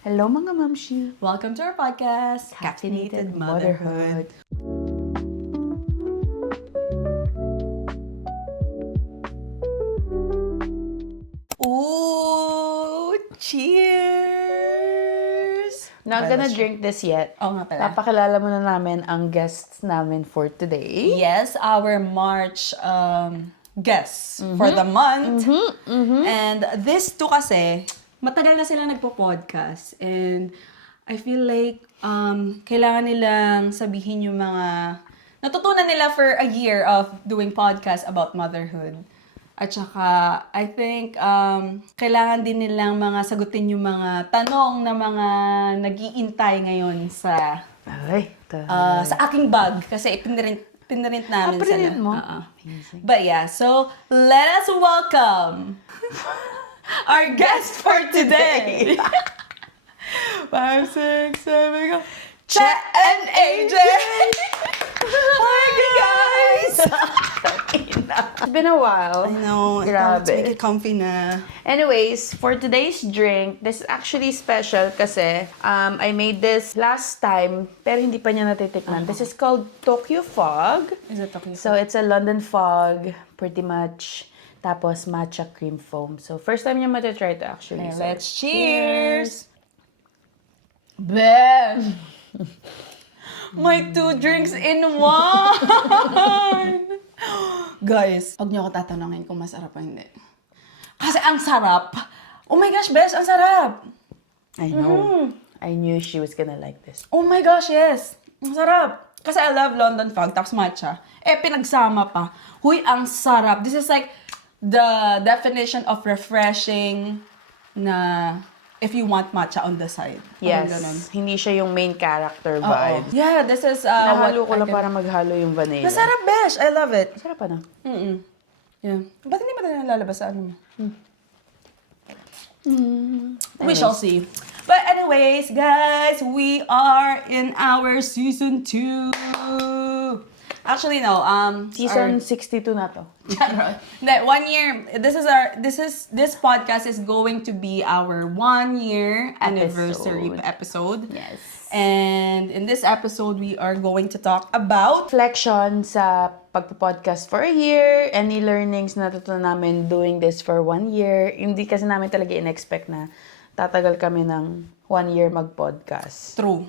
Hello mga mamshi! Welcome to our podcast, Caffeinated Motherhood. Ooh, cheers! Not gonna drink this yet. Oo nga pala. Papakilala muna namin ang guests namin for today. Yes, our March guests for the month. And this two kasi, matagal na sila nagpo-podcast. And I feel like kailangan nilang sabihin yung mga natutunan nila for a year of doing podcast about motherhood. At saka, I think, kailangan din nilang sagutin yung mga tanong na mga nag-iintay ngayon sa sa aking bag. Kasi pinrint namin Pinrint mo? Amazing. But yeah, so let us welcome our guest for today. 5, 6, 7, go. Chet and AJ! Hi, guys! It's been a while. I know. Grabe. Let's make it comfy na. Anyways, for today's drink, this is actually special kasi I made this last time pero hindi pa niya natitikman. This is called Tokyo Fog. Is it Tokyo So it's a London Fog, pretty much. Tapos matcha cream foam. So first time niya matitry ito actually. Okay, So, let's cheers! Ben! My 2 drinks in 1! Guys, huwag niyo ako tatanungin kung masarap o hindi. Kasi ang sarap. Oh my gosh, Besh, ang sarap! I know. I knew she was gonna like this. Oh my gosh, yes! Ang sarap! Kasi I love London Fog, tapos matcha. Pinagsama pa. Huy, ang sarap. This is like the definition of refreshing na if you want matcha on the side. Yes. Ganun. Hindi siya yung main character Oo. vibe. Yeah, this is Nahalo ko what I lang can- para maghalo yung vanilla. Masarap, Besh! I love it. Sarap pa na. Yeah. Ba't hindi ba tayo nalalabas sa ano mo? We shall see. But anyways, guys, we are in our season 2. Actually, no. Season 62 na to. That 1 year. This podcast is going to be our 1 year anniversary episode. Yes. And in this episode, we are going to talk about Reflection sa pagpo-podcast for a year, any learnings na natutunan namin doing this for 1 year. Hindi kasi namin talaga in-expect na tatagal kami ng 1 year mag-podcast. true.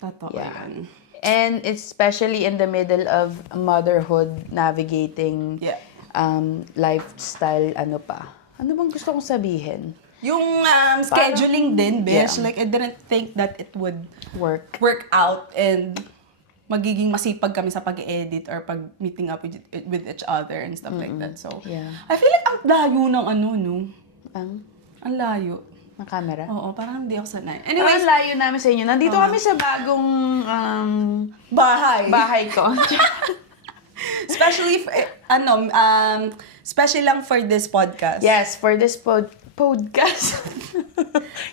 Totoo Yeah. yan. And especially in the middle of motherhood, navigating Yeah. lifestyle, ano pa. Ano bang gusto kong sabihin? Yung scheduling din, Besh. Yeah. Like, I didn't think that it would Work. out and magiging masipag kami sa pag-edit or pag-meeting up with each other and stuff like that. So, Yeah. I feel like ang layo ng ano, no? Ang layo. Na camera? Oo, parang hindi ako sanay. Anyways, Anyways, layo namin sa inyo. Nandito kami sa bagong bahay. bahay ko. Especially, special lang for this podcast. Yes, for this podcast.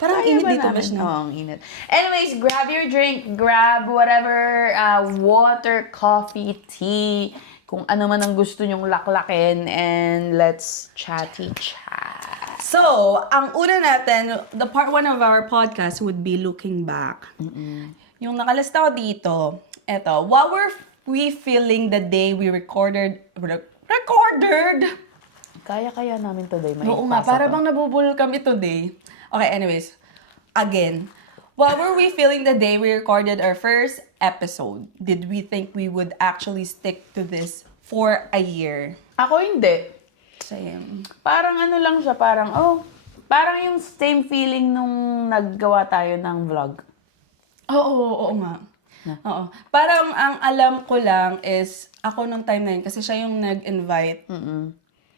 Parang Kaya init ba dito, namin? Besh, no? Oo, ang init. Anyways, grab your drink, grab whatever, water, coffee, tea, kung ano man ang gusto nyong laklakin, and let's chatty chat. So, ang una natin, the part 1 of our podcast would be looking back. Yung nakalista ko dito, eto, what were we feeling the day we recorded? Kaya namin today. May Oo nga, ipasa para to. bang nabubul kami today. Okay, anyways. Again, what were we feeling the day we recorded our first episode? Did we think we would actually stick to this for a year? Ako hindi. Same. Parang ano lang siya, parang yung same feeling nung naggawa tayo ng vlog. Oo nga. Oo. Parang ang alam ko lang is, ako nung time na yun, kasi siya yung nag-invite,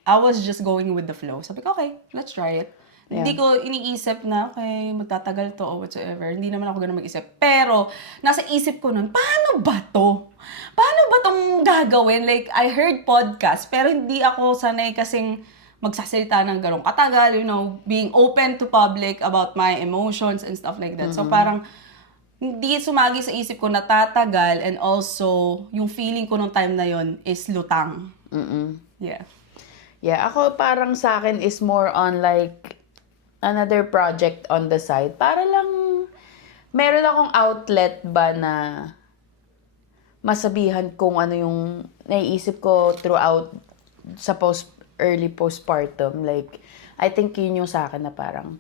I was just going with the flow. Sabi ko, okay, let's try it. Yeah. Hindi ko iniisip na, okay, magtatagal to or whatsoever. Hindi naman ako ganun mag-isip. Pero, nasa isip ko nun, paano ba to? Paano ba tong gagawin? Like, I heard podcast, pero hindi ako sanay kasing magsasalita ng ganun katagal, being open to public about my emotions and stuff like that. So, parang, hindi sumagi sa isip ko na tatagal, and also, yung feeling ko nung time na yon is lutang. Yeah. Yeah, ako parang sa akin is more on like, another project on the side. Para lang, meron akong outlet ba na masabihan kung ano yung naiisip ko throughout sa early postpartum. Like, I think yun yung sa akin na parang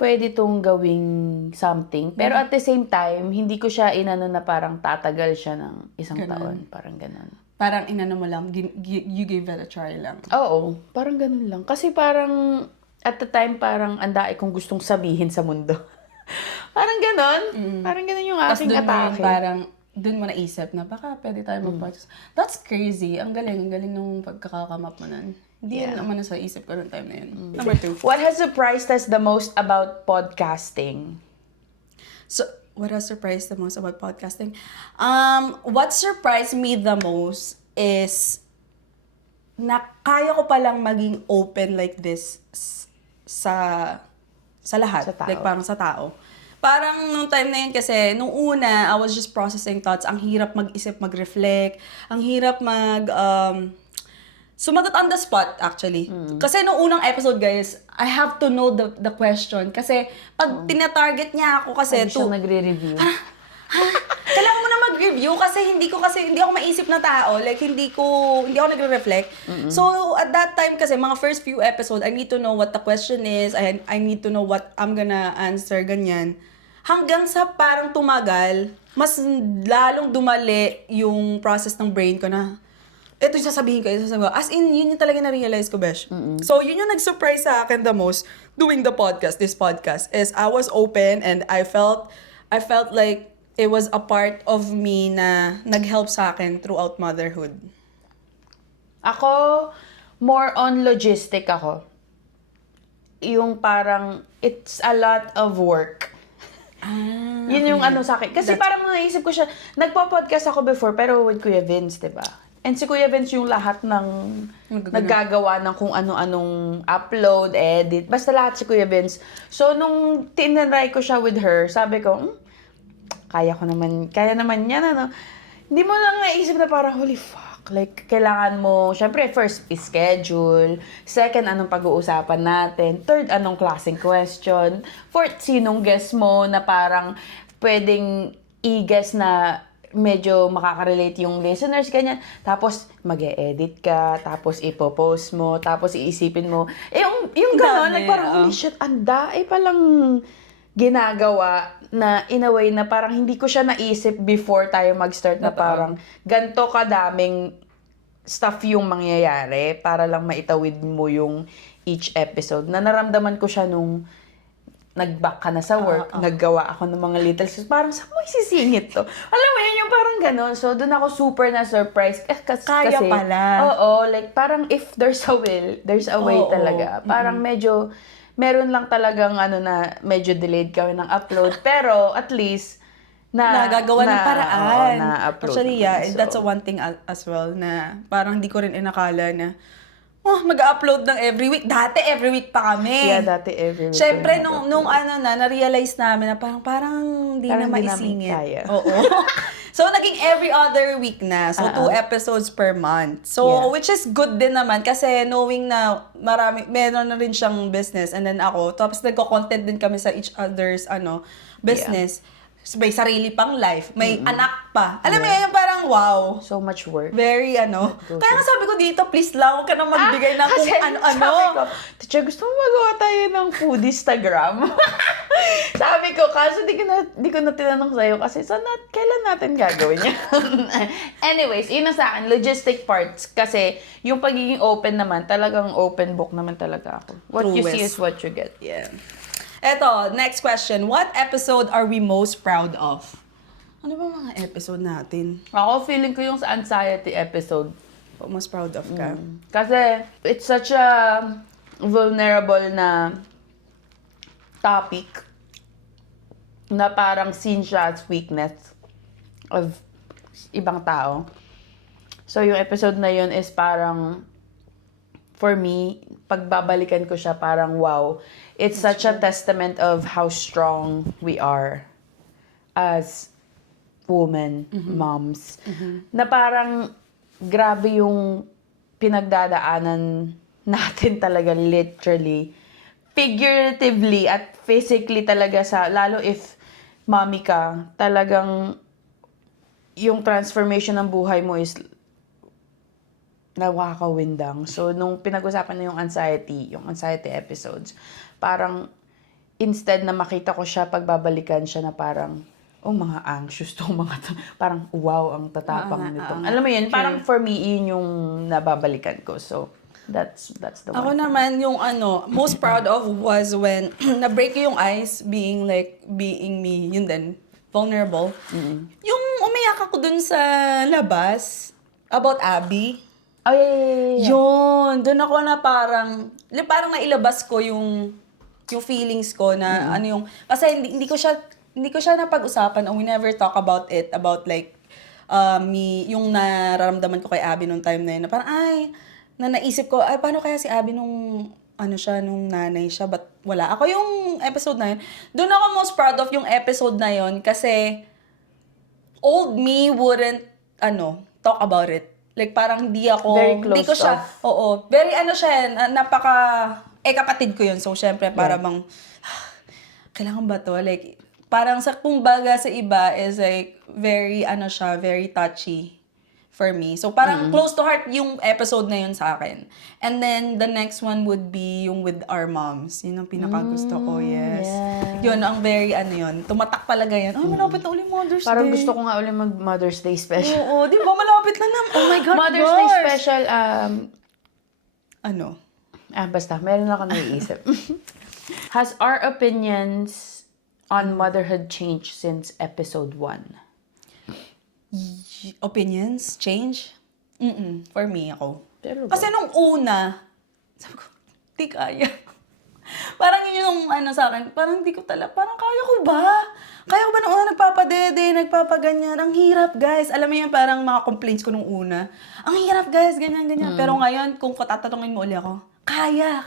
pwede tong gawing something. Pero at the same time, hindi ko siya inano na parang tatagal siya ng isang taon. Parang ganun. Parang inano mo lang, you gave it a try lang. Oo, parang ganun lang. Kasi parang, at the time, parang andae kong gustong sabihin sa mundo. Parang ganun. Parang ganun yung Tapos aking doon mo atake. parang, doon mo naisip na baka pwede tayo mag-podcast. That's crazy. Ang galing nung pagkakakamap mo nun. Hindi yun naman sa isip ko noong time na yun. Number 2. What has surprised us the most about podcasting? So, what has surprised the most about podcasting? What surprised me the most is na kaya ko palang maging open like this sa lahat. Sa tao. Like parang sa tao. Parang nung time na yun kasi, nung una, I was just processing thoughts. Ang hirap mag-isip, mag-reflect. Ang hirap sumagot on the spot, actually. Kasi nung unang episode, guys, I have to know the question. Kasi pag tina-target niya ako kasi Hindi siya nagre-review. kailangan mo na mag-review kasi hindi ako maisip na tao. Like, hindi ako nagre-reflect. So, at that time kasi, mga first few episodes, I need to know what the question is. I need to know what I'm gonna answer, ganyan. Hanggang sa parang tumagal, mas lalong dumali yung process ng brain ko na, ito yung sasabihin ko. As in, yun yung talaga na-realize ko, Besh. So, yun yung nag-surprise sa akin the most doing this podcast, is I was open and I felt like it was a part of me na nag-help sa akin throughout motherhood. Ako, more on logistic ako. Yung parang, it's a lot of work. Yun yung ano sa akin. Kasi parang naisip ko siya, nagpo-podcast ako before, pero with Kuya Vince, diba? And si Kuya Vince yung lahat ng naggagawa ng kung ano-anong upload, edit. Basta lahat si Kuya Vince. So, nung tinanray ko siya with her, sabi ko, kaya naman yan, ano. Hindi mo lang naisip na parang, holy fuck. Like, kailangan mo, syempre, first, schedule. Second, anong pag-uusapan natin. Third, anong klaseng question. Fourth, sinong guest mo na parang pwedeng i-guess na medyo makaka-relate yung listeners, ganyan. Tapos, mag-e-edit ka, tapos ipopost mo, tapos iisipin mo. Yung gano'n, like, parang, holy shit, andae palang ginagawa na in a way na parang hindi ko siya naisip before tayo mag-start na parang ganito kadaming stuff yung mangyayari para lang maitawid mo yung each episode. Na naramdaman ko siya nung nag-back ka na sa work, naggawa ako ng mga little steps. Parang, saan mo isisingit to? Alam mo yun, yung parang gano'n. So, doon ako super na-surprise. Kaya kasi, pala. Oo, like, parang if there's a will, there's a way talaga. Parang medyo, meron lang talagang na medyo delayed kami ng upload. Pero, at least, nagagawa ng paraan. na-upload. Actually, yeah, and that's a one thing as well na parang hindi ko rin inakala na mag-upload ng every week. Dati every week pa kami. Yeah, dati every week. Siyempre, nung na-realize namin na parang hindi na Parang di namin maisingit. kaya. Oo. So, naging every other week na. So, 2 episodes per month. So, which is good din naman kasi knowing na meron na rin siyang business and then ako, tapos nagko-content din kami sa each other's business. May sarili pang life. May anak pa. Alam mo yan, parang wow. So much work. Very Kaya nga sabi ko dito, please lang, huwag ka na magbigay ng kung Kasi ano-ano. Sabi ko, Teacher, gusto mo magawa tayo ng food Instagram? Sabi ko, kaso di ko na tinanong sa'yo kasi kailan natin gagawin yan? Anyways, yun na sa akin, logistic parts. Kasi yung pagiging open naman, talagang open book naman talaga ako. What you see is what you get. Yeah. Eto, next question. What episode are we most proud of? Ano ba mga episode natin? Ako, feeling ko yung sa anxiety episode. Most proud of ka? Kasi it's such a vulnerable na topic na parang seen siya as weakness of ibang tao. So, yung episode na yun is parang, for me, pagbabalikan ko siya, parang wow. It's such a testament of how strong we are as women, moms. Na parang, grabe yung pinagdadaanan natin talaga literally figuratively at physically talaga lalo if mommy ka, talagang yung transformation ng buhay mo is nakakawindang. So, nung pinag-usapan na yung anxiety episodes, parang instead na makita ko siya, pagbabalikan siya na parang, oh, mga anxious to, parang wow, ang tatapang nitong. Alam mo yun, parang for me, yun yung nababalikan ko. So, that's the one. Ako naman, yung most proud of was when na-break ko yung ice, being me, yun din, vulnerable. Yung umiyak ako dun sa labas, about Abby. Oh, yeah. Yun, dun ako na parang nailabas ko yung feelings ko na kasi hindi ko siya napag-usapan, or we never talk about it, about like, me, yung nararamdaman ko kay Abby nung time na yun, na parang, naisip ko, paano kaya si Abby nung nanay siya, but wala. Ako yung episode na yun, doon ako most proud of yung episode na yun, kasi old me wouldn't, talk about it. Like, parang hindi Very closed hindi ko siya, off. very kapatid ko yun. So, syempre, para bang, kailangan ba to? Like, parang kumbaga sa iba is like, very touchy for me. So, parang close to heart yung episode na yun sa akin. And then, the next one would be yung with our moms. Yun ang pinakagusto ko, yes. Yeah. Yun, ang very, tumatak talaga yan. Ay, malapit na uli Mother's Parang Day. gusto ko nga ulit mag-Mother's Day special. Oo, di ba? Malapit na naman. Oh my God, Mother's Day special, basta, meron ako naiisip. Has our opinions on motherhood changed since episode 1? Opinions change? For me, ako. Pero Kasi nung una, sabi ko, di kaya. Parang yun yung sa akin, parang di ko parang kaya ko ba? Kaya ko ba nung una nagpapadede, nagpapaganyan? Ang hirap, guys. Alam mo yan, parang mga complaints ko nung una. Ang hirap, guys, ganyan. Pero ngayon, kung tatanungin mo uli ako, kaya.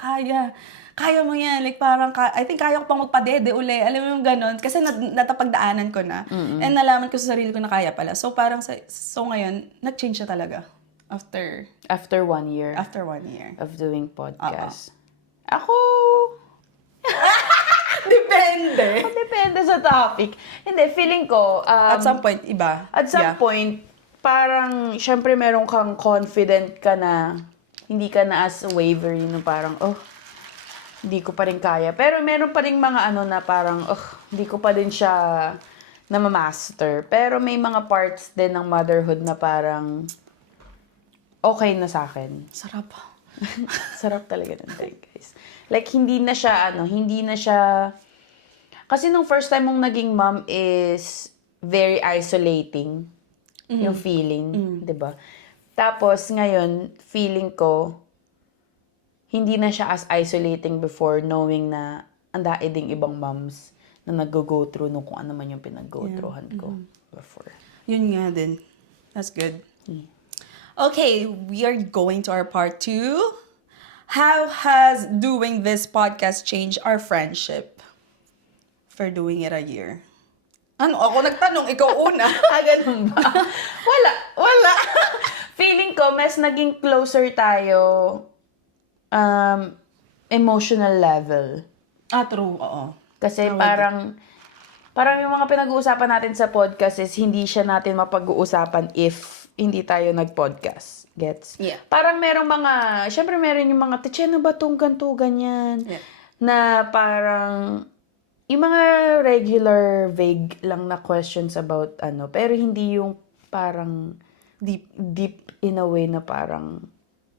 Kaya mo yan. Like, parang, I think kaya ko pang magpadede uli. Alam mo yung ganon. Kasi natapagdaanan ko na. And nalaman ko sa sarili ko na kaya pala. So, parang, ngayon, nag-change siya talaga. After 1 year After 1 year. of doing podcast. Ako, depende sa topic. Hindi, feeling ko, At some point, iba. At some point, parang, syempre meron kang confident ka na, hindi ka na as wavering, no, parang, hindi ko pa rin kaya. Pero meron pa rin mga na parang, hindi ko pa din siya na-master. Pero may mga parts din ng motherhood na parang, okay na sa akin. Sarap. Sarap talaga ng day, guys. Like, hindi na siya, kasi nung first time mong naging mom is very isolating yung feeling, 'di ba? Tapos, ngayon, feeling ko, hindi na siya as isolating before, knowing na ang dai ding ibang moms na nag-go through nung kung ano man yung pinag-go-throughhan ko before. Yun nga din. That's good. Okay, we are going to our part 2. How has doing this podcast changed our friendship for doing it a year? Ako nagtanong, ikaw una. Ganun ba? Wala. Feeling ko, mas naging closer tayo emotional level. True, oo. Kasi parang yung mga pinag-uusapan natin sa podcast is hindi siya natin mapag-uusapan if hindi tayo nag-podcast. Gets? Yeah. Parang syempre meron yung mga, Teche, ano ba itong ganito, ganyan? Yeah. Na parang, yung mga regular, vague lang na questions about pero hindi yung parang deep in a way na parang,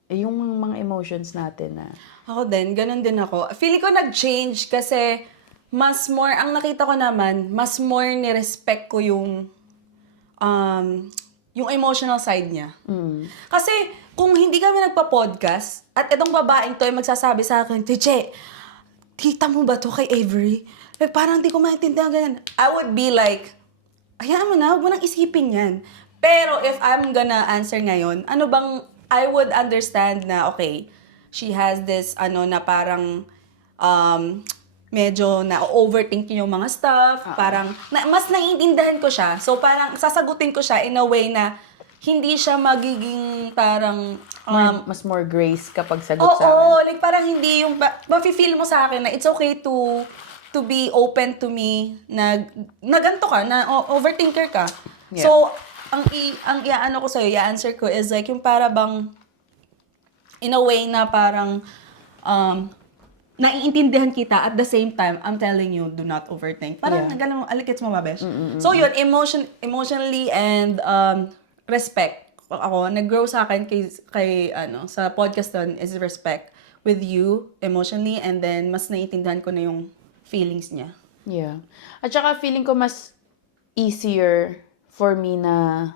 yung mga emotions natin na. Ako din, ganun din ako. Feeling ko nag-change kasi mas more, ang nakita ko naman, mas more ni-respect ko yung emotional side niya. Kasi kung hindi kami nagpa-podcast, at itong babaeng to ay magsasabi sa akin, Teche, kita mo ba to kay Avery? Like, parang di ko maintindihan ganyan. I would be like, hayaan mo na, huwag mo nang isipin yan. Pero if I'm gonna answer ngayon, I would understand na, okay, she has this, na parang, medyo na-overthink yung mga stuff. Parang, mas naiintindihan ko siya. So, parang, sasagutin ko siya in a way na, hindi siya magiging parang Mas more grace kapag sagot Oo, sa akin. like parang hindi yung, mafe-feel mo sa akin na it's okay to be open to me na ganito ka, na overthinker ka. Yeah. So, ang iaano ko sa'yo, i-answer ko is like yung para bang, in a way na parang, naiintindihan kita at the same time, I'm telling you, do not overthink. Parang ganun, alikits mo mabesh. So yun, emotionally and respect. Ako, nag-grow sa akin sa podcast doon is respect with you emotionally and then mas naiintindihan ko na yung feelings niya. Yeah. At saka feeling ko mas easier for me na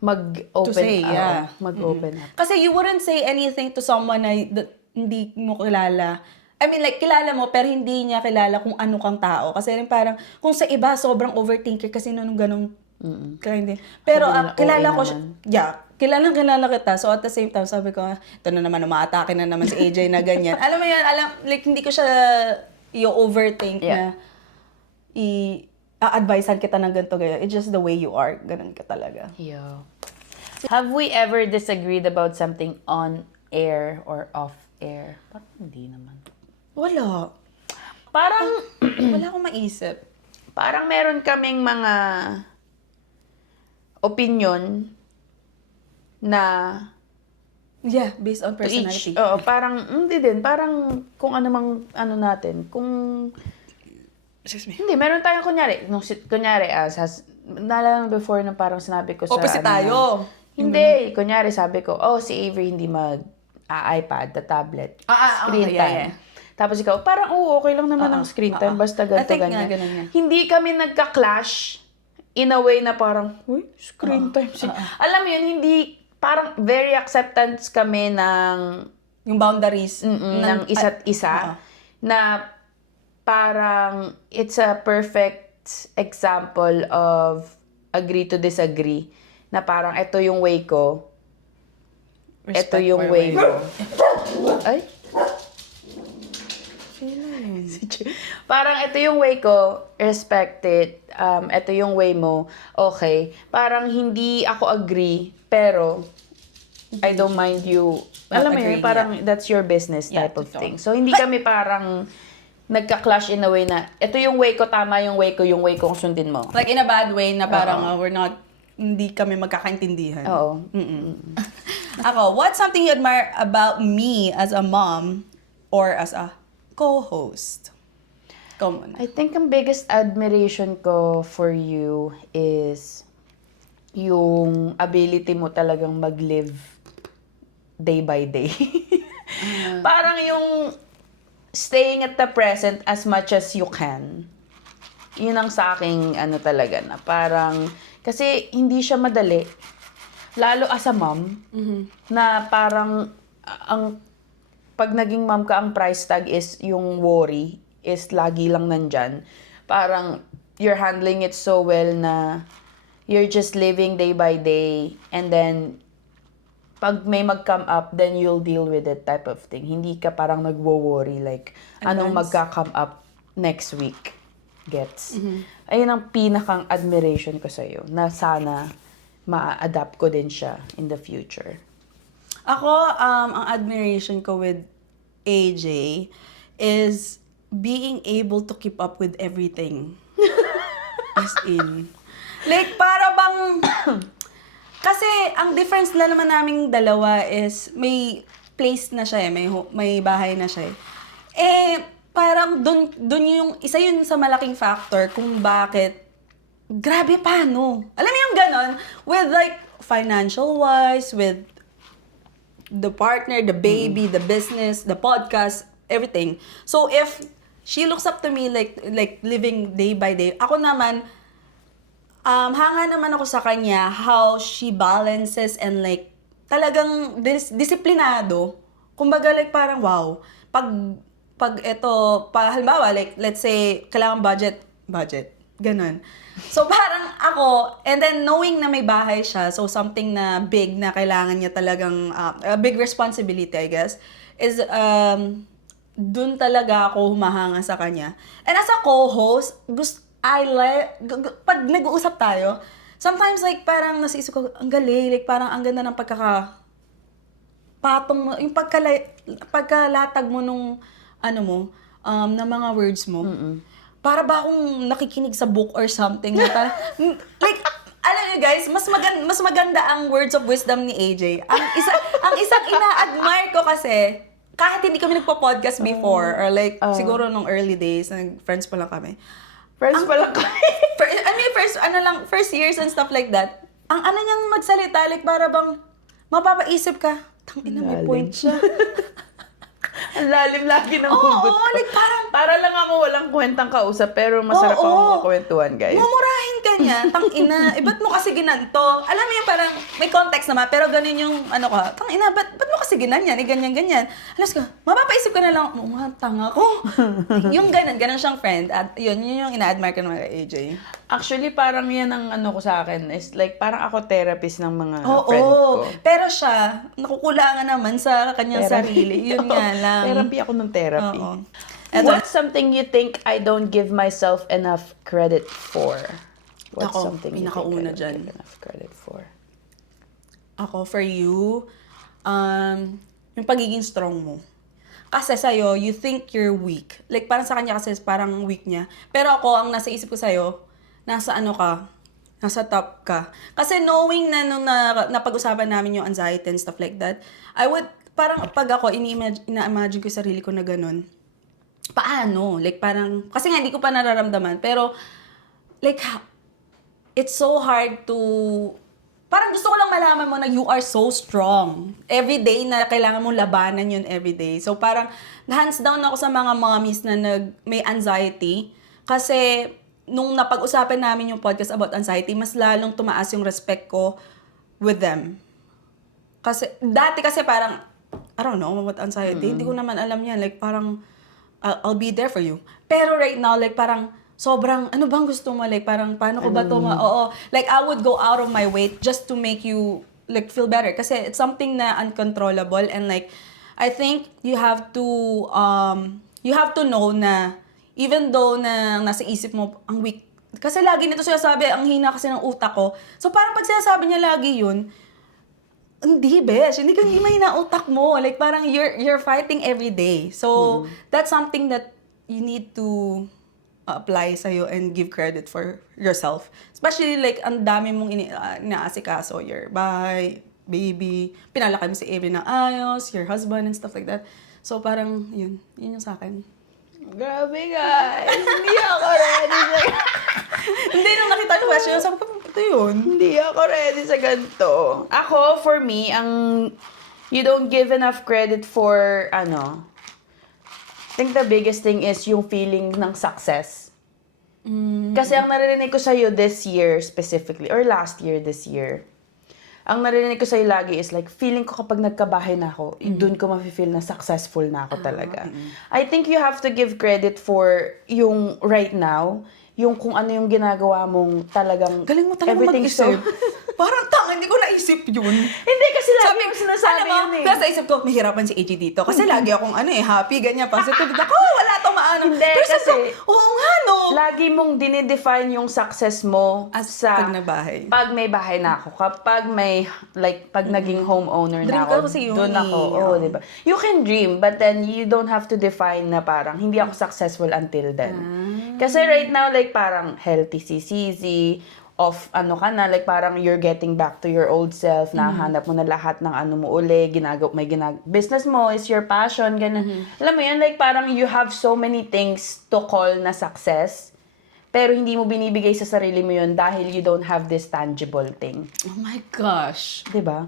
mag-open To say, yeah. mag-open up. Kasi you wouldn't say anything to someone that hindi mo kilala. I mean, like, kilala mo, pero hindi niya kilala kung ano kang tao. Kasi parang, kung sa iba, sobrang overthinker kasi nung ganun. Hindi. Pero Sabi nila, kilala OA ko siya. naman. Yeah. Kilala kita. So, at the same time, sabi ko, ito na naman, umaatake na naman si AJ na ganyan. Alam mo yan, like, hindi ko siya i-overthink na i-advisean kita ng ganito ganyan. It's just the way you are. Ganun ka talaga. Yeah. Have we ever disagreed about something on air or off air? Parang hindi naman. Wala. Parang, Wala akong maisip. parang meron kaming mga opinion na Yeah, based on to personality. each. Oo, parang, hindi din. Parang kung ano mang, ano natin. Kung, Excuse me. hindi, meron tayong kunyari, naalala mo before na parang sinabi ko sa, Opposite tayo. Hindi, kunyari sabi ko, si Avery hindi iPad, the tablet, screen okay, time. yeah. Tapos ikaw, parang okay lang naman ang screen time, basta I ganito, think ganyan. nga, ganun nga. Hindi kami nagka-clash in a way na parang, screen time. Alam mo yun, hindi, parang very acceptance kami ng Yung boundaries. ng isa't isa na parang it's a perfect example of agree to disagree na parang ito yung way ko, ito Respect yung for way way. mo. Ay? Parang ito yung way ko, respect it. Ito yung way mo, okay. Parang hindi ako agree, pero I don't mind you. Alam mo yun, Agree, parang that's your business Yeah, type of totoo. thing. So, hindi kami parang nagka-clash in a way na ito yung way ko, tama yung way ko kung sundin mo. Like in a bad way na parang hindi kami magkakaintindihan. Oo. Ako, what's something you admire about me as a mom or as a co-host? Come on. I think ang biggest admiration ko for you is yung ability mo talagang mag-live day by day. Parang yung staying at the present as much as you can. Yun ang sa aking ano talaga na parang, kasi hindi siya madali. Lalo as a mom, na parang pag naging mom ka, ang price tag is yung worry is lagi lang nandyan. Parang you're handling it so well na you're just living day by day and then pag may mag-come up, then you'll deal with it type of thing. Hindi ka parang nagwo-worry like anong magka-come up next week. Gets? Ayun ang pinakang admiration ko sa'yo na sana ma-adapt ko din siya in the future. Ako, ang admiration ko with AJ is being able to keep up with everything. As in. Like, para bang... Kasi, ang difference na naman naming dalawa is may place na siya may bahay na siya parang dun yung, isa yun sa malaking factor kung bakit, grabe paano? Alam mo yung ganon? With like, financial-wise, with the partner, the baby, the business, the podcast, everything. So, if she looks up to me like living day by day, ako naman, hanga naman ako sa kanya how she balances and like talagang disiplinado. Kumbaga like parang wow. Pag halimbawa like let's say kailangan budget, ganun. So parang ako, and then knowing na may bahay siya, so something na big na kailangan niya talagang a big responsibility I guess is dun talaga ako humahanga sa kanya. And as a co-host, pag nag-uusap tayo, sometimes like parang nasiisip ko, ang galing, like parang ang ganda ng patong mo, yung pagkalatag mo nung, ano mo, na mga words mo, para ba akong nakikinig sa book or something? Na parang, like, alam niyo guys, mas maganda ang words of wisdom ni AJ. Ang isang ina-admire ko kasi, kahit hindi kami nagpo-podcast before, or like, siguro nung early days, friends pa lang kami. Friends pala kami. First years and stuff like that, ang ano niyang magsalita, like, para bang, mapapaisip ka, tangina, may point siya. Ang lalim lagi ng Oo, hugot ko. like parang, Para lang ako walang kwentang kausap, pero masarap akong kwentuhan, guys. mumurahin ka niya, tangina, ba't mo kasi ginanto? Alam mo yung parang, may context naman, pero ganun yung, ano ka, tangina, ba't mo kasi ganyan, ganyan. Alas ka, mapapaisip ka na lang, tanga ko. Yung ganun siyang friend, at yun yung ina-admire ko naman kay AJ. Actually, parang yan ang ano ko sa akin. Is like, parang ako therapist ng mga friend ko. Pero siya, nakukulangan naman sa kanyang sarili. Yun nga lang. Therapy ako ng therapy. Oo. What's something you think I don't give myself enough credit for? What's Ako, something you think I pinakauna don't dyan. give enough credit for? Ako, for you, yung pagiging strong mo. Kasi sa'yo, you think you're weak. Like, parang sa kanya kasi parang weak niya. Pero ako, ang nasa isip ko sa'yo, nasa ano ka, nasa top ka. Kasi knowing na nung napag-usapan namin yung anxiety and stuff like that, I would, parang pag ako, ina-imagine ko yung sarili ko na ganun. Paano? Like, parang, kasi nga hindi ko pa nararamdaman. Pero, like, it's so hard to, parang gusto ko lang malaman mo na you are so strong. Every day na kailangan mong labanan yun every day. So, parang, hands down ako sa mga mommies na may anxiety. Kasi, nung napag-usapan namin yung podcast about anxiety, mas lalong tumaas yung respect ko with them. Kasi, dati kasi parang, I don't know about anxiety. Hindi ko naman alam yan. Like, parang, I'll be there for you. Pero right now, like, parang, sobrang, ano bang gusto mo? Like, parang, paano ko ba ito oo. Like, I would go out of my way just to make you, like, feel better. Kasi it's something na uncontrollable. And like, I think you have to know na, even though na nasa isip mo, ang weak. Kasi lagi nito sinasabi, ang hina kasi ng utak ko. So, parang pag sinasabi niya lagi yun, hindi, besh. Hindi mahina utak mo. Like, parang you're fighting every day. So, that's something that you need to apply sa'yo and give credit for yourself. Especially, like, ang dami mong inaasikaso. Your bahay, baby, pinalaki mo si Avery ng ayos, your husband and stuff like that. So, parang, yun yung sa akin. Grabe, guys. Hindi ako ready sa Hindi, nung nakita yung question, sabi ko, ito yun. Hindi ako ready sa ganito. Ako, for me, you don't give enough credit for, I think the biggest thing is yung feeling ng success. Kasi ang naririnig ko sa'yo this year specifically, or last year, this year, ang naririnig ko sa'yo lagi is like, feeling ko kapag nagkabahay na ako, dun ko mafe-feel na successful na ako talaga. I think you have to give credit for yung right now, yung kung ano yung ginagawa mong talagang Galing mo talaga everything's mag-isip. Parang hindi ko naisip yun. Hindi kasi lagi yung sinasabi yun eh. Nasa isip ko, mahirapan si AJ dito. Kasi lagi akong happy, ganyan, positive. Ako, wala to maano. Hindi, pero kasi, oo nga, no. Lagi mong dinidefine yung success mo sa Pag nabahay. Pag may bahay na ako. Kapag may, like, pag naging homeowner Dream na ko ako, kasi yun doon ako. eh. Oo, diba? You can dream, but then you don't have to define na parang, hindi ako successful until then. Kasi right now, like, parang healthy si Zizi, of ka na, like parang you're getting back to your old self, nahanap mo na lahat ng ano mo uli, business mo is your passion, ganun. Alam mo yan, like parang you have so many things to call na success, pero hindi mo binibigay sa sarili mo yun dahil you don't have this tangible thing. Oh my gosh. Diba?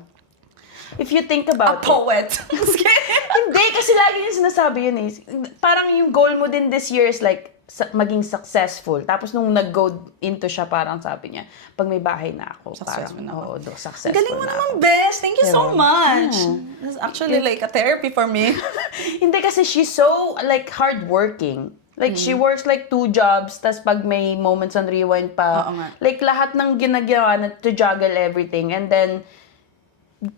If you think about A poet. Hindi, kasi lagi yung sinasabi yun eh. Parang yung goal mo din this year is like, maging successful. Tapos nung nag-go into siya, parang sabi niya, pag may bahay na ako, Successful na ako. successful Galing mo na naman, ako. best. Thank you so Diba? much. Yeah. That's actually like a therapy for me. Hindi kasi she's so like hardworking. Like she works like 2 jobs, tas pag may moments on rewind pa, Oo nga. like lahat ng ginagawa na to juggle everything. And then,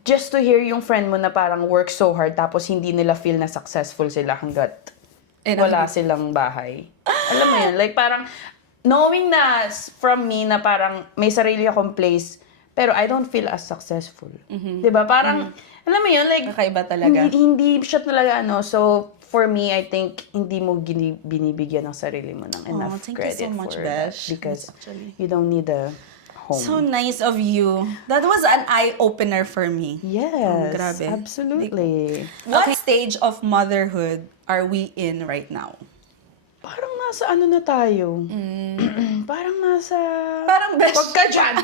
just to hear yung friend mo na parang work so hard, tapos hindi nila feel na successful sila hanggat wala silang bahay. Alam mo yun, like parang, knowing na from me na parang may sarili akong place, pero I don't feel as successful. Diba? Parang, Alam mo yun, like, Kakaiba talaga. hindi siya talaga so, for me, I think, hindi mo binibigyan ng sarili mo ng enough thank you credit so much, for that. Besh. Because That's actually- you don't need a home. So nice of you. That was an eye-opener for me. Yes, grabe. absolutely. What stage of motherhood are we in right now? Parang nasa ano na tayo? Parang nasa... Parang Besh. Huwag ka dyan!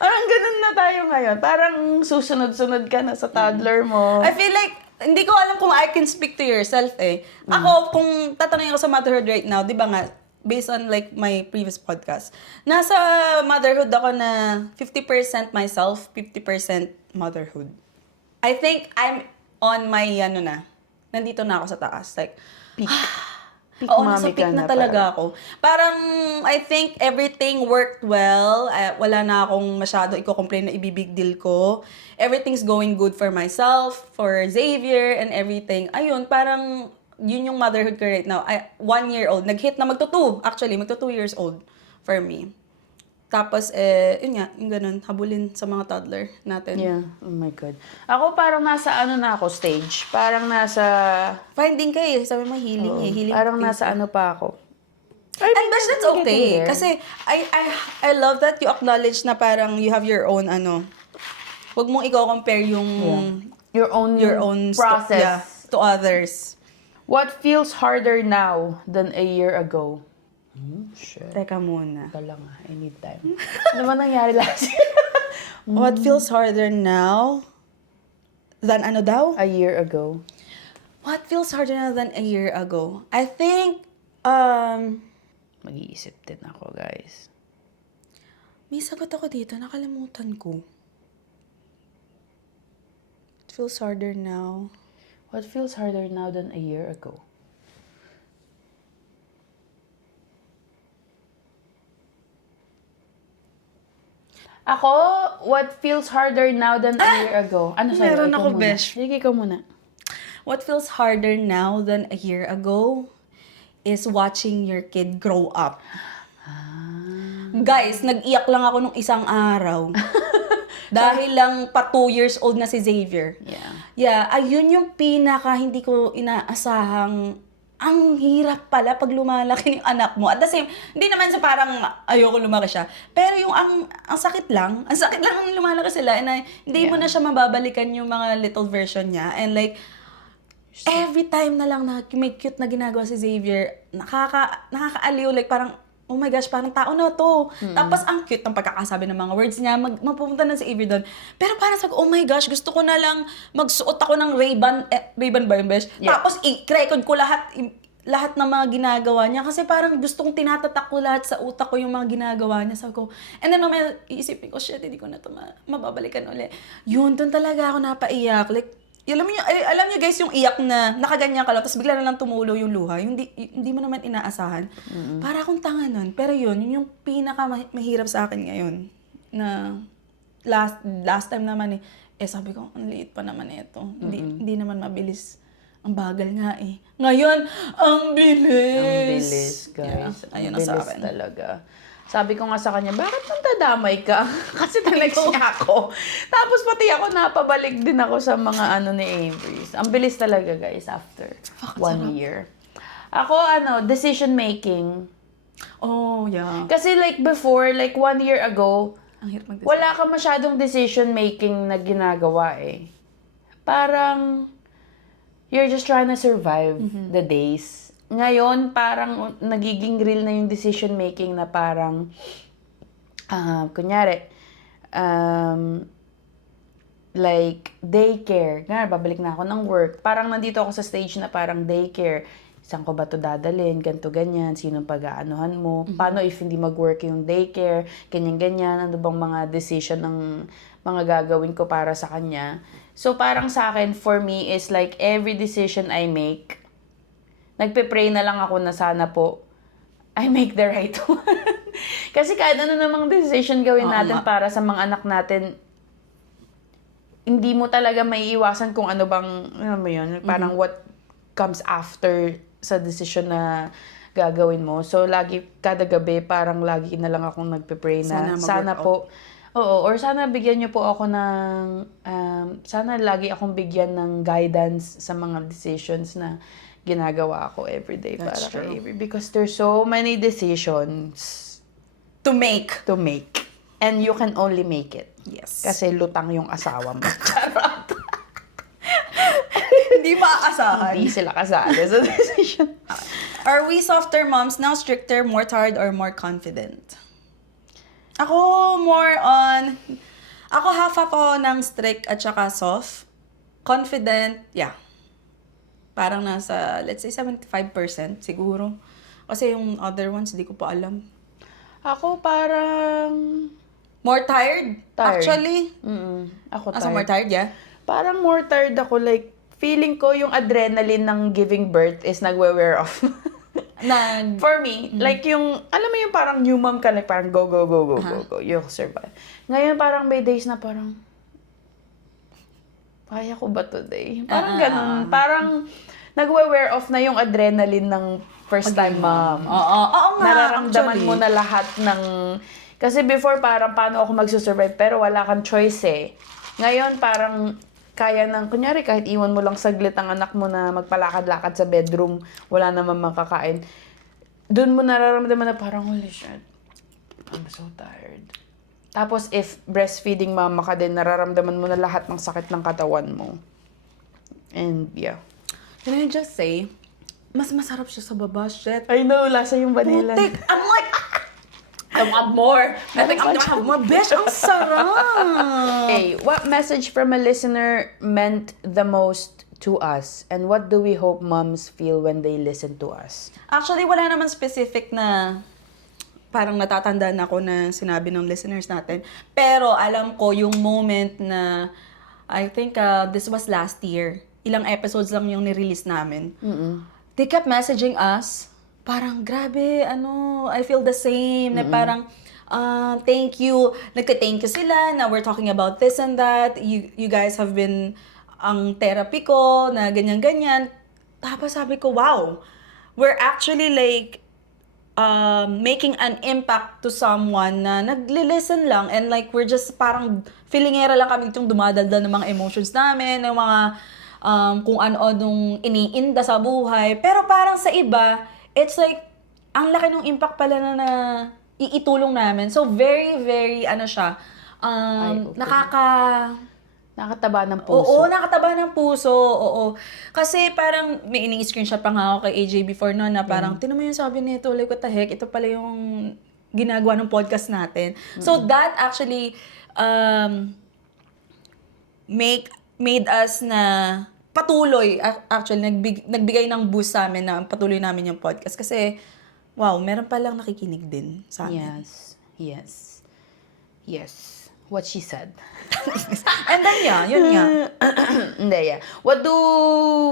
Parang ganun na tayo ngayon. Parang susunod-sunod ka na sa toddler mo. I feel like, hindi ko alam kung I can speak to yourself eh. Ako, kung tatanungin ako sa motherhood right now, di ba nga, based on like my previous podcast, nasa motherhood ako na 50% myself, 50% motherhood. I think I'm on my, nandito na ako sa taas. Like, Peak. Peak oo, mommy nasa ka peak na talaga ako. Parang, I think everything worked well. Wala na akong masyado i-complain na ibibig deal ko. Everything's going good for myself, for Xavier, and everything. Ayun, parang, yun yung motherhood ko right now. 1 year old. Nag-hit na magto 2 years old for me. Tapos, yun nga, yung ganun, habulin sa mga toddler natin. Yeah, oh my God. Ako parang nasa na ako stage. Parang nasa... Finding ka eh. Sabi mo, healing eh. Healing Parang phase nasa eh. ano pa ako. And but that's okay. Kasi, I love that you acknowledge na parang you have your own, huwag mong i-compare yung Your own process. to others. What feels harder now than a year ago? Shit. Teka muna. Teka lang, I need time. Ano ba nangyari last year? What feels harder now than ano daw? A year ago. What feels harder now than a year ago? I think, Mag-iisip din ako, guys. may sagot ako dito, nakalimutan ko. It feels harder now. What feels harder now than a year ago? Ako, what feels harder now than a year ago? Ano sa'yo? Meron Ikaw ako, muna. besh. Sige, ikaw muna. What feels harder now than a year ago is watching your kid grow up. Guys, nag-iyak lang ako nung isang araw. Dahil lang pa 2 years old na si Xavier. Yeah. Yeah, ayun yung pinaka hindi ko inaasahang ang hirap pala pag lumalaki yung anak mo. At the same, hindi naman sa parang ayoko lumaki siya. Pero yung ang sakit lang nung lumalaki sila and hindi mo na siya mababalikan yung mga little version niya. And like, every time na lang na may cute na ginagawa si Xavier, nakakaaliw. Like parang, oh my gosh, parang tao na to. Tapos ang cute ng pagkakasabi ng mga words niya, mapupunta na si Xavier doon. Pero parang sabi, oh my gosh, gusto ko na lang magsuot ako ng Ray-Ban ba yung besh? Yeah. Tapos i-record ko lahat ng mga ginagawa niya. Kasi parang gusto kong tinatatak ko lahat sa utak ko yung mga ginagawa niya. Sabi ko, and then mamaya iisipin ko, shit, hindi ko na ito mababalikan ulit. Yun, doon talaga ako napaiyak. Like, alam niyo guys, yung iyak na nakaganyan ka lang, tapos bigla na lang tumulo yung luha, yung hindi mo naman inaasahan. Para akong tanga nun. Pero yun yung pinaka mahirap sa akin ngayon. Na last time naman sabi ko, ang liit pa naman ito. Hindi naman mabilis. Ang bagal nga eh. Ngayon, ang bilis! Ang bilis, guys. Yeah, ayun Ang na sa bilis akin. talaga. Sabi ko nga sa kanya, bakit nandadamay ka? Kasi tinext niya ako. Tapos pati ako napabalik din ako sa mga ni Avery's. Ang bilis talaga, guys, after 1 year. Ako, decision making. Oh, yeah. Kasi like before, like 1 year ago, Ang hirap mag-decide. wala ka masyadong decision making na ginagawa eh. Parang, you're just trying to survive the days. Ngayon, parang nagiging real na yung decision making na parang, kunyari, like, daycare. Nga, babalik na ako ng work. Parang nandito ako sa stage na parang daycare. Saan ko ba ito dadalhin? Ganto ganyan. Sinong pag-aanuhan mo? Paano if hindi mag-work yung daycare? Ganyan-ganyan. Ano bang mga decision ng mga gagawin ko para sa kanya? So, parang sa akin, for me, is like every decision I make, nagpe-pray na lang ako na sana po I make the right one. Kasi kahit ano namang decision gawin natin para sa mga anak natin, hindi mo talaga maiiwasan kung ano bang, ano mo yun, parang what comes after sa decision na gagawin mo. So, kada gabi, parang lagi na lang akong nagpe-pray na sana po Oo, or sana bigyan niyo po ako ng, sana lagi akong bigyan ng guidance sa mga decisions na ginagawa ko everyday That's para true. kay Avery. Because there's so many decisions To make. to make. And you can only make it. Yes. Kasi lutang yung asawa mo. Hindi maaasahan. Hindi sila kasali sa decision. Are we softer moms now, stricter, more tired, or more confident? Ako, more on... Ako, half ako ng strict at saka soft. Confident, yeah. Parang nasa, let's say, 75% siguro. Kasi yung other ones, di ko pa alam. Ako parang... More tired? Tired. Actually. Ako Asa tired. more tired, yeah? Parang more tired ako. Like, feeling ko yung adrenaline ng giving birth is nagwe-wear off. For me, like yung, alam mo yung parang new mom ka, like parang go, go, go, go, go, go, you'll survive. Ngayon parang may days na parang, kaya ko ba today? Parang ganun. Parang, nagwe-wear off na yung adrenaline ng first time mom. Oo nga, Nararamdaman actually. mo na lahat ng, kasi before parang paano ako magsusurvive, pero wala kang choice eh. Ngayon parang, kaya ng, kunyari kahit iwan mo lang saglit ang anak mo na magpalakad-lakad sa bedroom, wala naman makakain, doon mo nararamdaman na parang, holy shit, I'm so tired. Tapos if breastfeeding mama ka din, nararamdaman mo na lahat ng sakit ng katawan mo. And yeah. Can I just say, mas masarap siya sa baba, shit. I know, lasa yung vanilla. Putik! I'm like, I want more. I think I'm gonna have more. Bitch, ang sarap! Hey, what message from a listener meant the most to us? And what do we hope moms feel when they listen to us? Actually, wala naman specific na parang natatandaan ako na sinabi ng listeners natin. Pero alam ko yung moment na I think this was last year. Ilang episodes lang yung nirelease namin. They kept messaging us. Parang, grabe, I feel the same. Na parang, thank you. Nagka-thank you sila na we're talking about this and that. You guys have been ang therapy ko na ganyan-ganyan. Tapos sabi ko, wow. We're actually like, making an impact to someone na nagli-listen lang and like we're just parang feelingera lang kami itong dumadalda ng mga emotions namin, ng mga kung ano-anong iniinda sa buhay. Pero parang sa iba, it's like, ang laki ng impact pala na iitulong namin. So very, very, siya, Nakataba ng puso. Oo, nakataba ng puso. Oo. Kasi parang may ini-screenshot pa nga ako kay AJ before noon na parang, tinan mo yung sabi nito, like what the heck, ito pala yung ginagawa ng podcast natin. So that actually made us na patuloy, actually, nagbigay ng boost sa amin na patuloy namin yung podcast. Kasi, wow, meron palang nakikinig din sa amin. Yes. What she said. And then, yun nga. Hindi, yeah. What do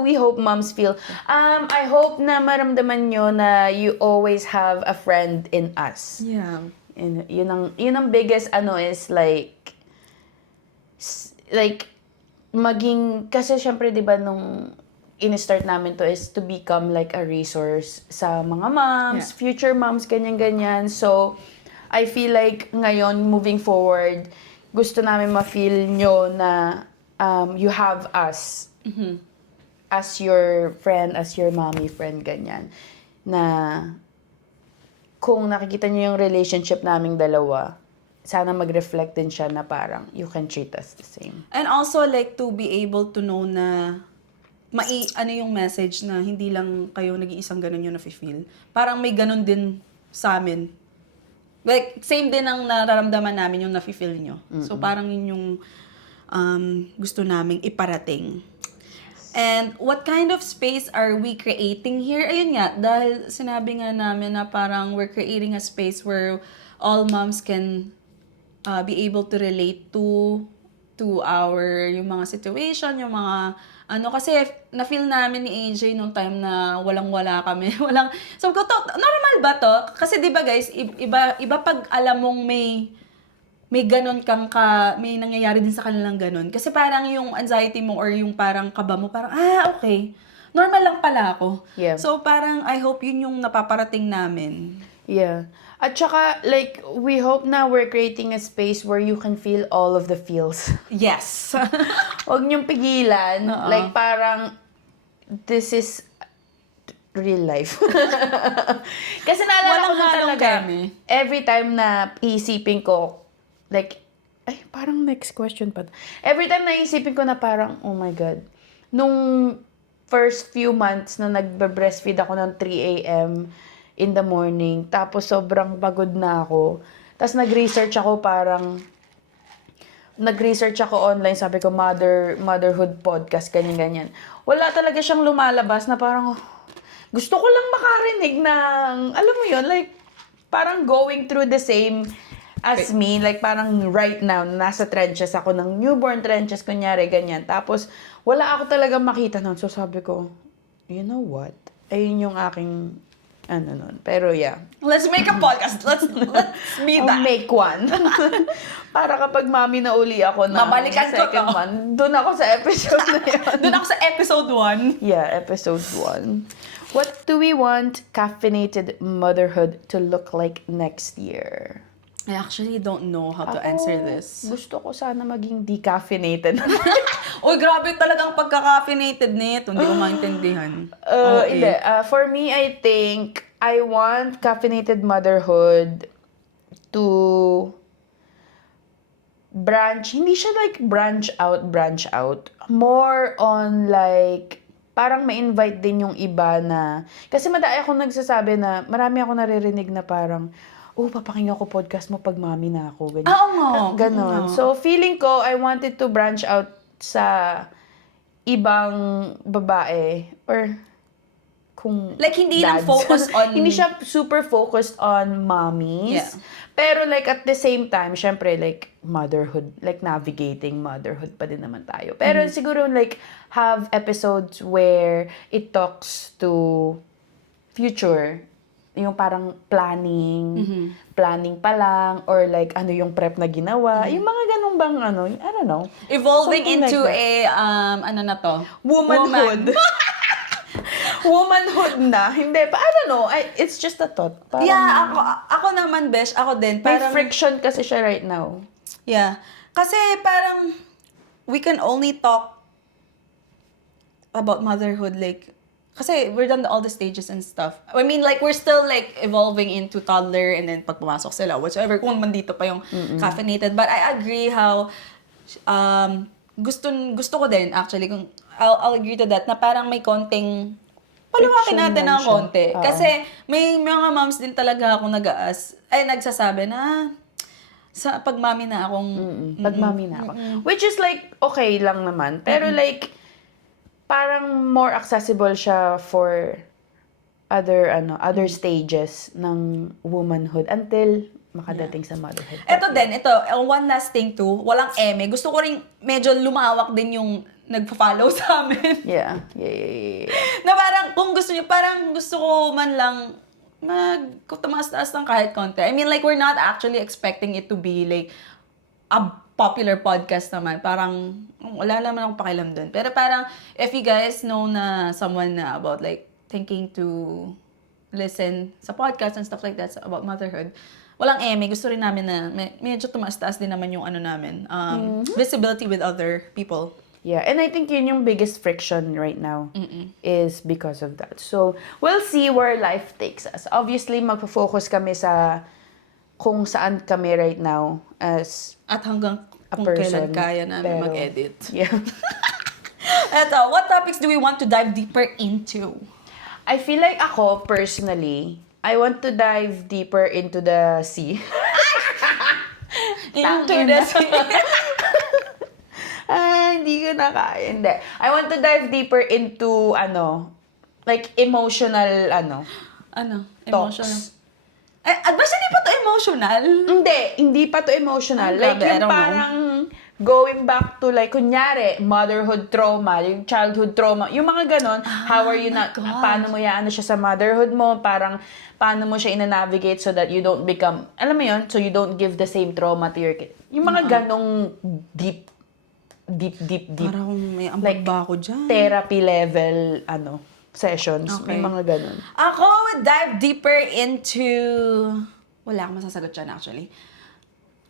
we hope moms feel? I hope na maramdaman nyo na you always have a friend in us. Yeah. And yun ang biggest is like maging, kasi syempre diba nung in-start namin to is to become like a resource sa mga moms, future moms, ganyan-ganyan. So, I feel like ngayon, moving forward, gusto namin ma-feel nyo na you have us as your friend, as your mommy friend, ganyan. Na kung nakikita nyo yung relationship naming dalawa, sana mag-reflect din siya na parang you can treat us the same. And also, like, to be able to know na yung message na hindi lang kayo nag-iisang ganun yung nafe-feel. Parang may ganun din sa amin. Like, same din ang nararamdaman namin yung nafe-feel nyo. So, parang yun yung gusto naming iparating. And what kind of space are we creating here? Ayun nga, dahil sinabi nga namin na parang we're creating a space where all moms can be able to relate to our yung mga situation, yung mga kasi na-feel namin ni AJ nung time na walang-wala kami. So ko to, normal ba to? Kasi 'di ba guys, iba pag alam mong may ganun may nangyayari din sa kanilang ganun. Kasi parang yung anxiety mo or yung parang kaba mo, parang okay. Normal lang pala ako. Yeah. So parang I hope yun yung napaparating namin. Yeah. At saka, like, we hope na we're creating a space where you can feel all of the feels. Yes. Huwag niyong pigilan. Like, parang, this is real life. Kasi naalala ko Walang na halong talaga, keme. every time na iisipin ko, like, ay, parang next question pa. Every time na iisipin ko na parang, oh my God, nung first few months na nagbe-breastfeed ako ng 3 a.m. in the morning, tapos sobrang pagod na ako, tapos nag-research ako online, sabi ko, motherhood podcast, ganyan-ganyan. Wala talaga siyang lumalabas na parang, gusto ko lang makarinig ng, alam mo yun, like, parang going through the same as me, like parang right now, nasa trenches ako ng newborn trenches, kunyari, ganyan. Tapos, wala ako talaga makita nun. So, sabi ko, you know what? Ayun yung aking, nun. Pero yeah. Let's make a podcast. Let's be I'll that. make one. Para kapag mami na uli ako na Mabalikan ko second to. one, dun ako sa episode na yun. Doon ako sa episode 1. Yeah, episode 1. What do we want caffeinated motherhood to look like next year? I actually don't know how to answer this. Gusto ko sana maging decaffeinated. Uy, grabe talagang pagka-caffeinated nito. Hindi ko maintindihan. Hindi. For me, I think I want caffeinated motherhood to hindi siya like branch out. More on like, parang ma-invite din yung iba na, kasi madami akong nagsasabi na, marami ako naririnig na parang, papakinggan ko podcast mo pag mami na ako. Ganyan. Oo nga. Ganon. So, feeling ko, I wanted to branch out sa ibang babae or kung Like, hindi lang dads. focus on- Hindi siya super focused on mommies. Yeah. Pero like at the same time, syempre like motherhood, like navigating motherhood pa din naman tayo. Pero siguro like have episodes where it talks to future, yung parang planning pa lang, or like ano yung prep na ginawa, yung mga ganun bang I don't know. Evolving Something into like that. ano na to? Womanhood. Womanhood na. Hindi, pa, I don't know. It's just a thought. Parang, Yeah, ako naman, besh. Ako din. may Parang, friction kasi siya right now. yeah. Kasi parang, we can only talk about motherhood, like, kasi we're done all the stages and stuff. I mean, like, we're still, like, evolving into toddler, and then pag pumasok sila, whatsoever, kung man dito pa yung caffeinated. But I agree how, gusto ko din, actually, kung I'll agree to that, na parang may konting, paluwakin Friction natin lang ng siya. konti. Oo. Kasi, may mga moms din talaga akong nagsasabi na, sa pagmami na akong, Pag mami na ako. Which is like, okay lang naman. Pero like, parang more accessible siya for other stages ng womanhood until makadating sa motherhood. Ito, one last thing too, walang eme. Gusto ko rin medyo lumawak din yung nagpa-follow sa amin. Yeah. Na parang, kung gusto niyo, parang gusto ko man lang tumaas-taas ng kahit konti. I mean, like, we're not actually expecting it to be like a popular podcast naman. Parang, wala naman akong pakialam dun. Pero parang, if you guys know na someone na about like, thinking to listen sa podcast and stuff like that about motherhood, walang eme. Gusto rin namin na medyo tumaas-taas din naman yung namin. Visibility with other people. Yeah, and I think yun yung biggest friction right now is because of that. So, we'll see where life takes us. Obviously, magpo-focus kami sa kung saan kami right now as At hanggang a kung person. kailan kaya namin Pero, mag-edit. Yeah. Eto, what topics do we want to dive deeper into? I feel like ako, personally, I want to dive deeper into the sea. Into the sea. Hindi ko na kaya. Hindi. I want to dive deeper into, like, emotional, Emotional. talks. Basta hindi pa to emotional. Hindi pa to emotional. Oh, Like, grabe, I yung don't parang going back to, like, kunyari, motherhood trauma, yung childhood trauma, yung mga ganon, how are you my God. paano mo siya sa motherhood mo, parang, paano mo siya ina-navigate so that you don't become, alam mo yun, so you don't give the same trauma to your kid. Yung mga ganong deep. Parang may ambag Like, ba ako dyan? Therapy level, sessions. May Okay. mga ganun. Ako would dive deeper into... Wala akong masasagot dyan actually.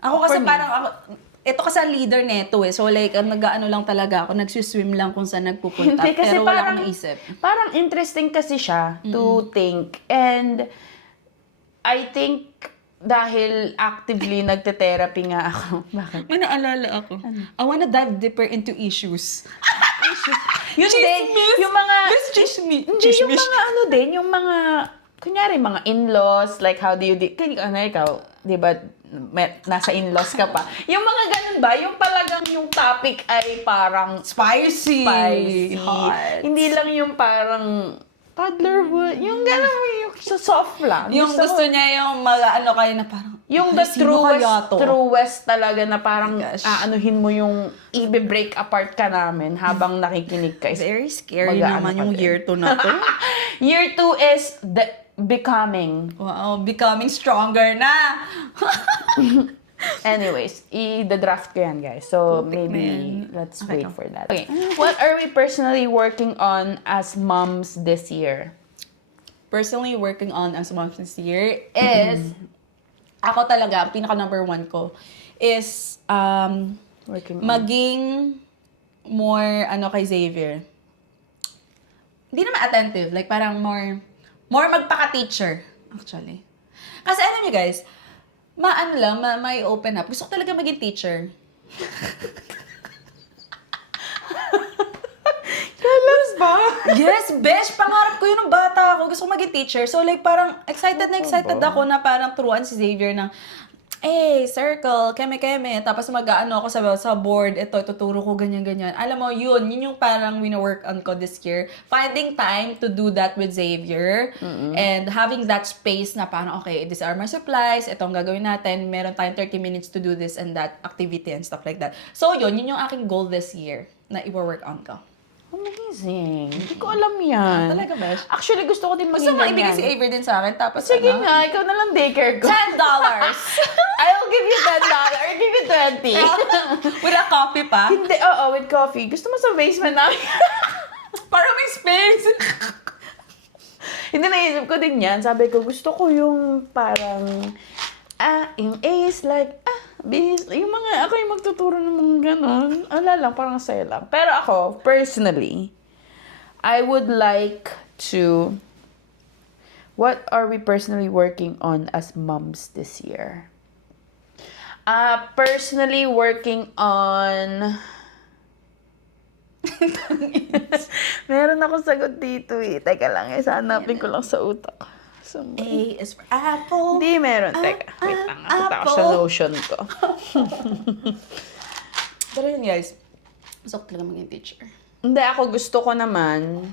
Ako kasi For me. parang ako... Ito kasi ang leader neto eh. So like, nag-ano lang talaga ako. Nagsiswim lang kung saan nagpupunta. Hindi, kasi pero wala parang, akong naisip. parang interesting kasi siya to think. And I think dahil actively nagte-therapy nga ako. Bakit? May naalala ako. I wanna dive deeper into issues. Yun din, yung mga... Chismis. Hindi, yung mga ano din, yung mga... Kunyari, mga in-laws, like how do you... Ano ikaw, di ba, nasa in-laws ka pa. Yung mga ganun ba, yung talagang yung topic ay parang Spicy. Hot. Hindi lang yung parang toddler wood. Yung gano'n, yung soft lang. Yung gusto niya yung ano kayo na parang... Yung "Ay, the sino kaya to?" truest talaga na parang Gosh. aanuhin mo yung i-break apart ka namin habang nakikinig ka. Very scary Mag-aano naman ka yung din. year 2 na to. Year 2 is the becoming. Wow, becoming stronger na. Anyways, i-draft ko yan, guys. So, Putik na maybe yan. let's Okay, wait go. for that. Okay. What are we personally working on as moms this year? Personally working on as month this year is, ako talaga, ang pinaka number 1 ko is Working on. maging more ano kay Xavier. Hindi naman attentive, like parang more magpaka-teacher actually. Kasi alam niyo guys, may open up. Gusto ko talaga maging teacher. Kalas ba? Yes, besh! Pangarap ko yun ng bata ako. Gusto ko maging teacher. So like parang excited ako na parang turuan si Xavier ng circle, keme-keme. Tapos mag-ano ako sa board. Ito, tuturo ko ganyan-ganyan. Alam mo, yun yung parang wino-work on ko this year. Finding time to do that with Xavier. And having that space na parang, okay, these are my supplies. Ito ang gagawin natin. Meron tayong 30 minutes to do this and that activity and stuff like that. So yun yung aking goal this year na i-work on ko. Amazing. Hindi ko alam yan. Talaga, besh? Actually, gusto ko din Gusto maging mo ibigay si ganyan. Avery din sa akin, tapos Sige ano? nga, ikaw na lang daycare ko. $10! I'll give you $10. I'll give you 20. With a coffee pa? Hindi, oo, with coffee. Gusto mo sa basement namin? Para may space! Hindi, naisip ko din yan. Sabi ko, gusto ko yung parang, yung A is like, yung mga, ako yung magtuturo ng mga ganon. Ala lang, parang saya lang. Pero ako, personally, I would like to, what are we personally working on as moms this year? Personally working on, meron ako sagot dito eh. Teka lang, hanapin ko lang sa utak. A is for apple. Hindi, meron. Teka, wait lang. Nakita ko sa apple. Notion ko. Pero yun guys, gusto ko talaga maging teacher. Hindi, ako gusto ko naman,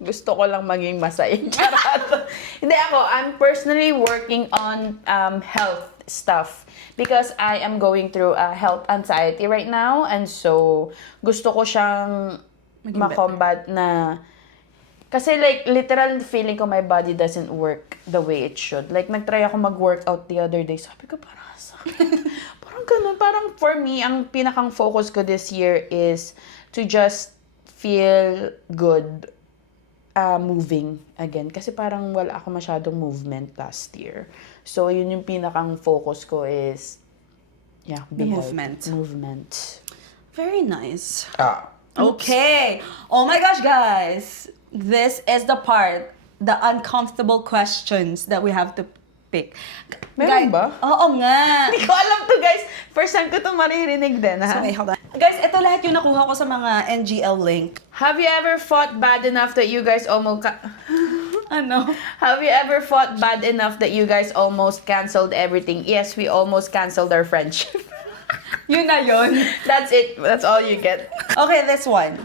gusto ko lang maging masaya. Charot. Hindi, ako, I'm personally working on health stuff because I am going through health anxiety right now, and so gusto ko siyang Maging makombat na. Kasi like, literal feeling ko my body doesn't work the way it should. Like, nagtry ako mag-workout the other day. Sabi ko, parang sakit. Parang ganun. Parang for me, ang pinakang focus ko this year is to just feel good moving again. Kasi parang wala ako masyadong movement last year. So, yun yung pinakang focus ko is, The be movement. healthy. Movement. Very nice. Okay. Oh my gosh, guys. This is the part, the uncomfortable questions that we have to pick. Meron ba? Oo nga. Hindi ko alam to, guys. First time ko to maririnig din, ha? Okay, hold on. Guys, ito lahat yung nakuha ko sa mga NGL link. Have you ever fought bad enough that you guys almost... Ano? Have you ever fought bad enough that you guys almost canceled everything? Yes, we almost canceled our friendship. Yun na yun. That's it. That's all you get. Okay, this one.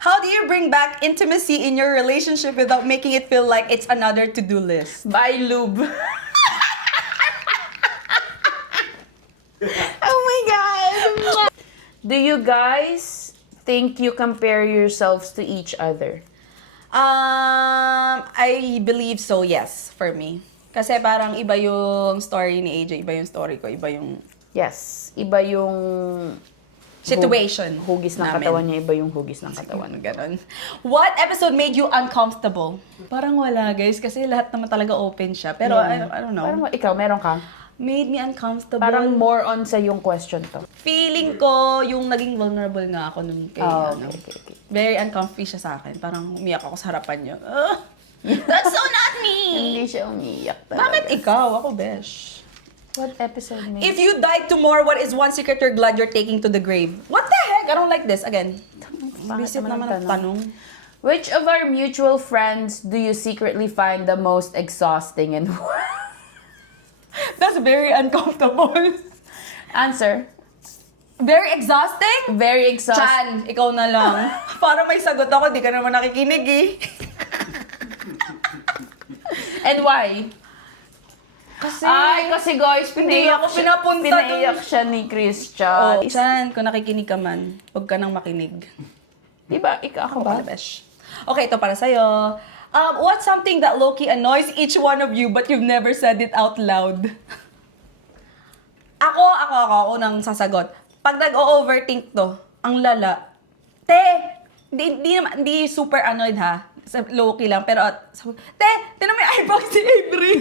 How do you bring back intimacy in your relationship without making it feel like it's another to-do list? Buy lube. Oh my God! Do you guys think you compare yourselves to each other? I believe so, yes, for me. Kasi parang iba yung story ni AJ, iba yung story ko, iba yung... Yes. Iba yung situation. Hugis ng namin. katawan niya, iba yung hugis ng katawan. Ganon. What episode made you uncomfortable? Parang wala, guys. Kasi lahat naman talaga open siya. Pero, I don't know. Parang ikaw, meron ka? Made me uncomfortable. Parang more on sa yung question to. Feeling ko, yung naging vulnerable nga ako nun kay, Okay. very uncomfy siya sa akin. Parang umiyak ako sa harapan niya. That's so not me! Hindi siya umiiyak talaga. Bakit ikaw? Ako, besh. What episode mo? If you died tomorrow, what is one secret you're glad you're taking to the grave? What the heck? I don't like this. Again. Visit naman ang tanong. Which of our mutual friends do you secretly find the most exhausting and That's very uncomfortable. Answer. Very exhausting? Very exhausting. Chan, ikaw na lang. Para may sagot ako, di ka naman nakikinig eh. And why? Kasi guys, Hindi ako pinapunta pinaiyak siya ni Christian. Oh, Chan, kung nakikinig ka man, huwag ka nang makinig. Diba? Ikaw ako ba? Besh. Okay, ito para sa'yo. What's something that low-key annoys each one of you but you've never said it out loud? Ako, unang sasagot. Pag nag-o-overthink to, ang lala. Di super annoyed ha. Low-key lang, pero tinan mo yung eyebrows ni Avery.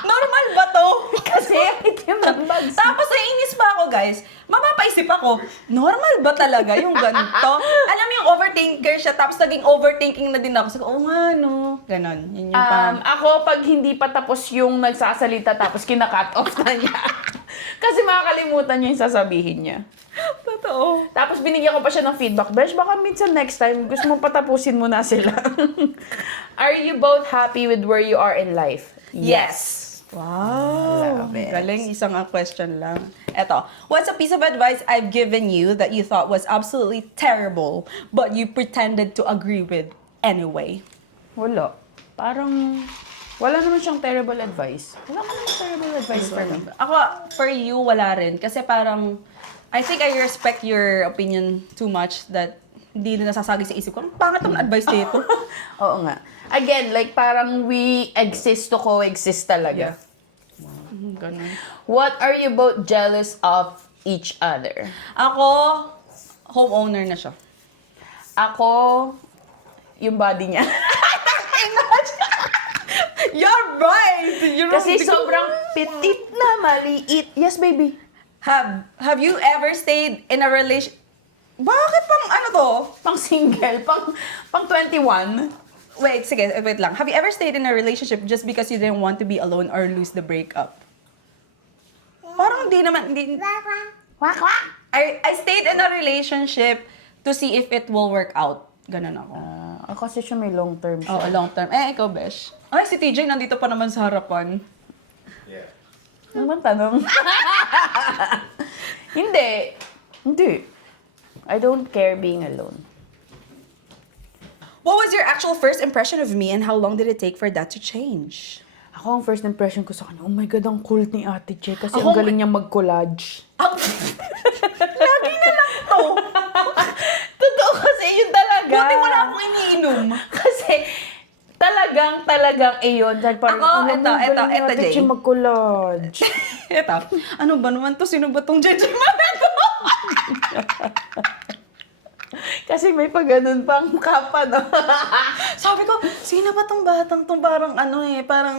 Normal ba to? Kasi itim ng bags. Tapos naiinis pa ako, guys. Mapapaisip ako, normal ba talaga yung ganito? Alam mo yung overthinker siya, tapos naging overthinking na din ako. Sabi ko, oo nga, no. Ganon. Yun yung parang... Ako, pag hindi pa tapos yung nagsasalita, tapos kina-cut off na niya. Kasi makakalimutan niya yung sasabihin niya. Totoo. Tapos binigyan ko pa siya ng feedback. Besh, baka minsan next time, gusto mo patapusin mo na sila. Are you both happy with where you are in life? Yes. Wow. Love it. Galing, isang question lang. Eto, what's a piece of advice I've given you that you thought was absolutely terrible, but you pretended to agree with anyway? Wala. Parang, wala naman siyang terrible advice. Wala naman terrible advice for me. Ako, for you, wala rin. Kasi parang, I think I respect your opinion too much that hindi na nasasagi sa isip ko. Ang pangit ang advice dito. Oo nga. Again, like parang we exist to coexist talaga. Ganun. What are you both jealous of each other? Ako, homeowner na siya. Ako, yung body niya. You're right! Kasi sobrang petit na maliit. Yes, baby. Have you ever stayed in a relation... Bakit pang ano to? Pang single, pang 21. Wait, sige, wait lang. Have you ever stayed in a relationship just because you didn't want to be alone or lose the breakup? Parang hindi naman... Wak, wak. I stayed in a relationship to see if it will work out. Ganun ako. Kasi siya may long term siya. Oh, long term. Ikaw, Besh. Ay, si TJ nandito pa naman sa harapan. Ano bang tanong? Hindi. I don't care being alone. What was your actual first impression of me and how long did it take for that to change? Ako, ang first impression ko sa kanya, oh my God, ang cool ni Ate Che. Kasi Ako, ang galing niya mag-collage. Lagi na lang to. Totoo kasi yun talaga. Buti wala akong iniinom. Kasi talagang iyon. Dahil parang, Ako, alam mo, eto, galing ni Ate Jay. Che mag-collage. Eto, ano ba naman to? Sino ba tong Jeje Manado? Kasi may pa ganun pang kapa, no? Sabi ko, sino ba tong batang to? Parang parang,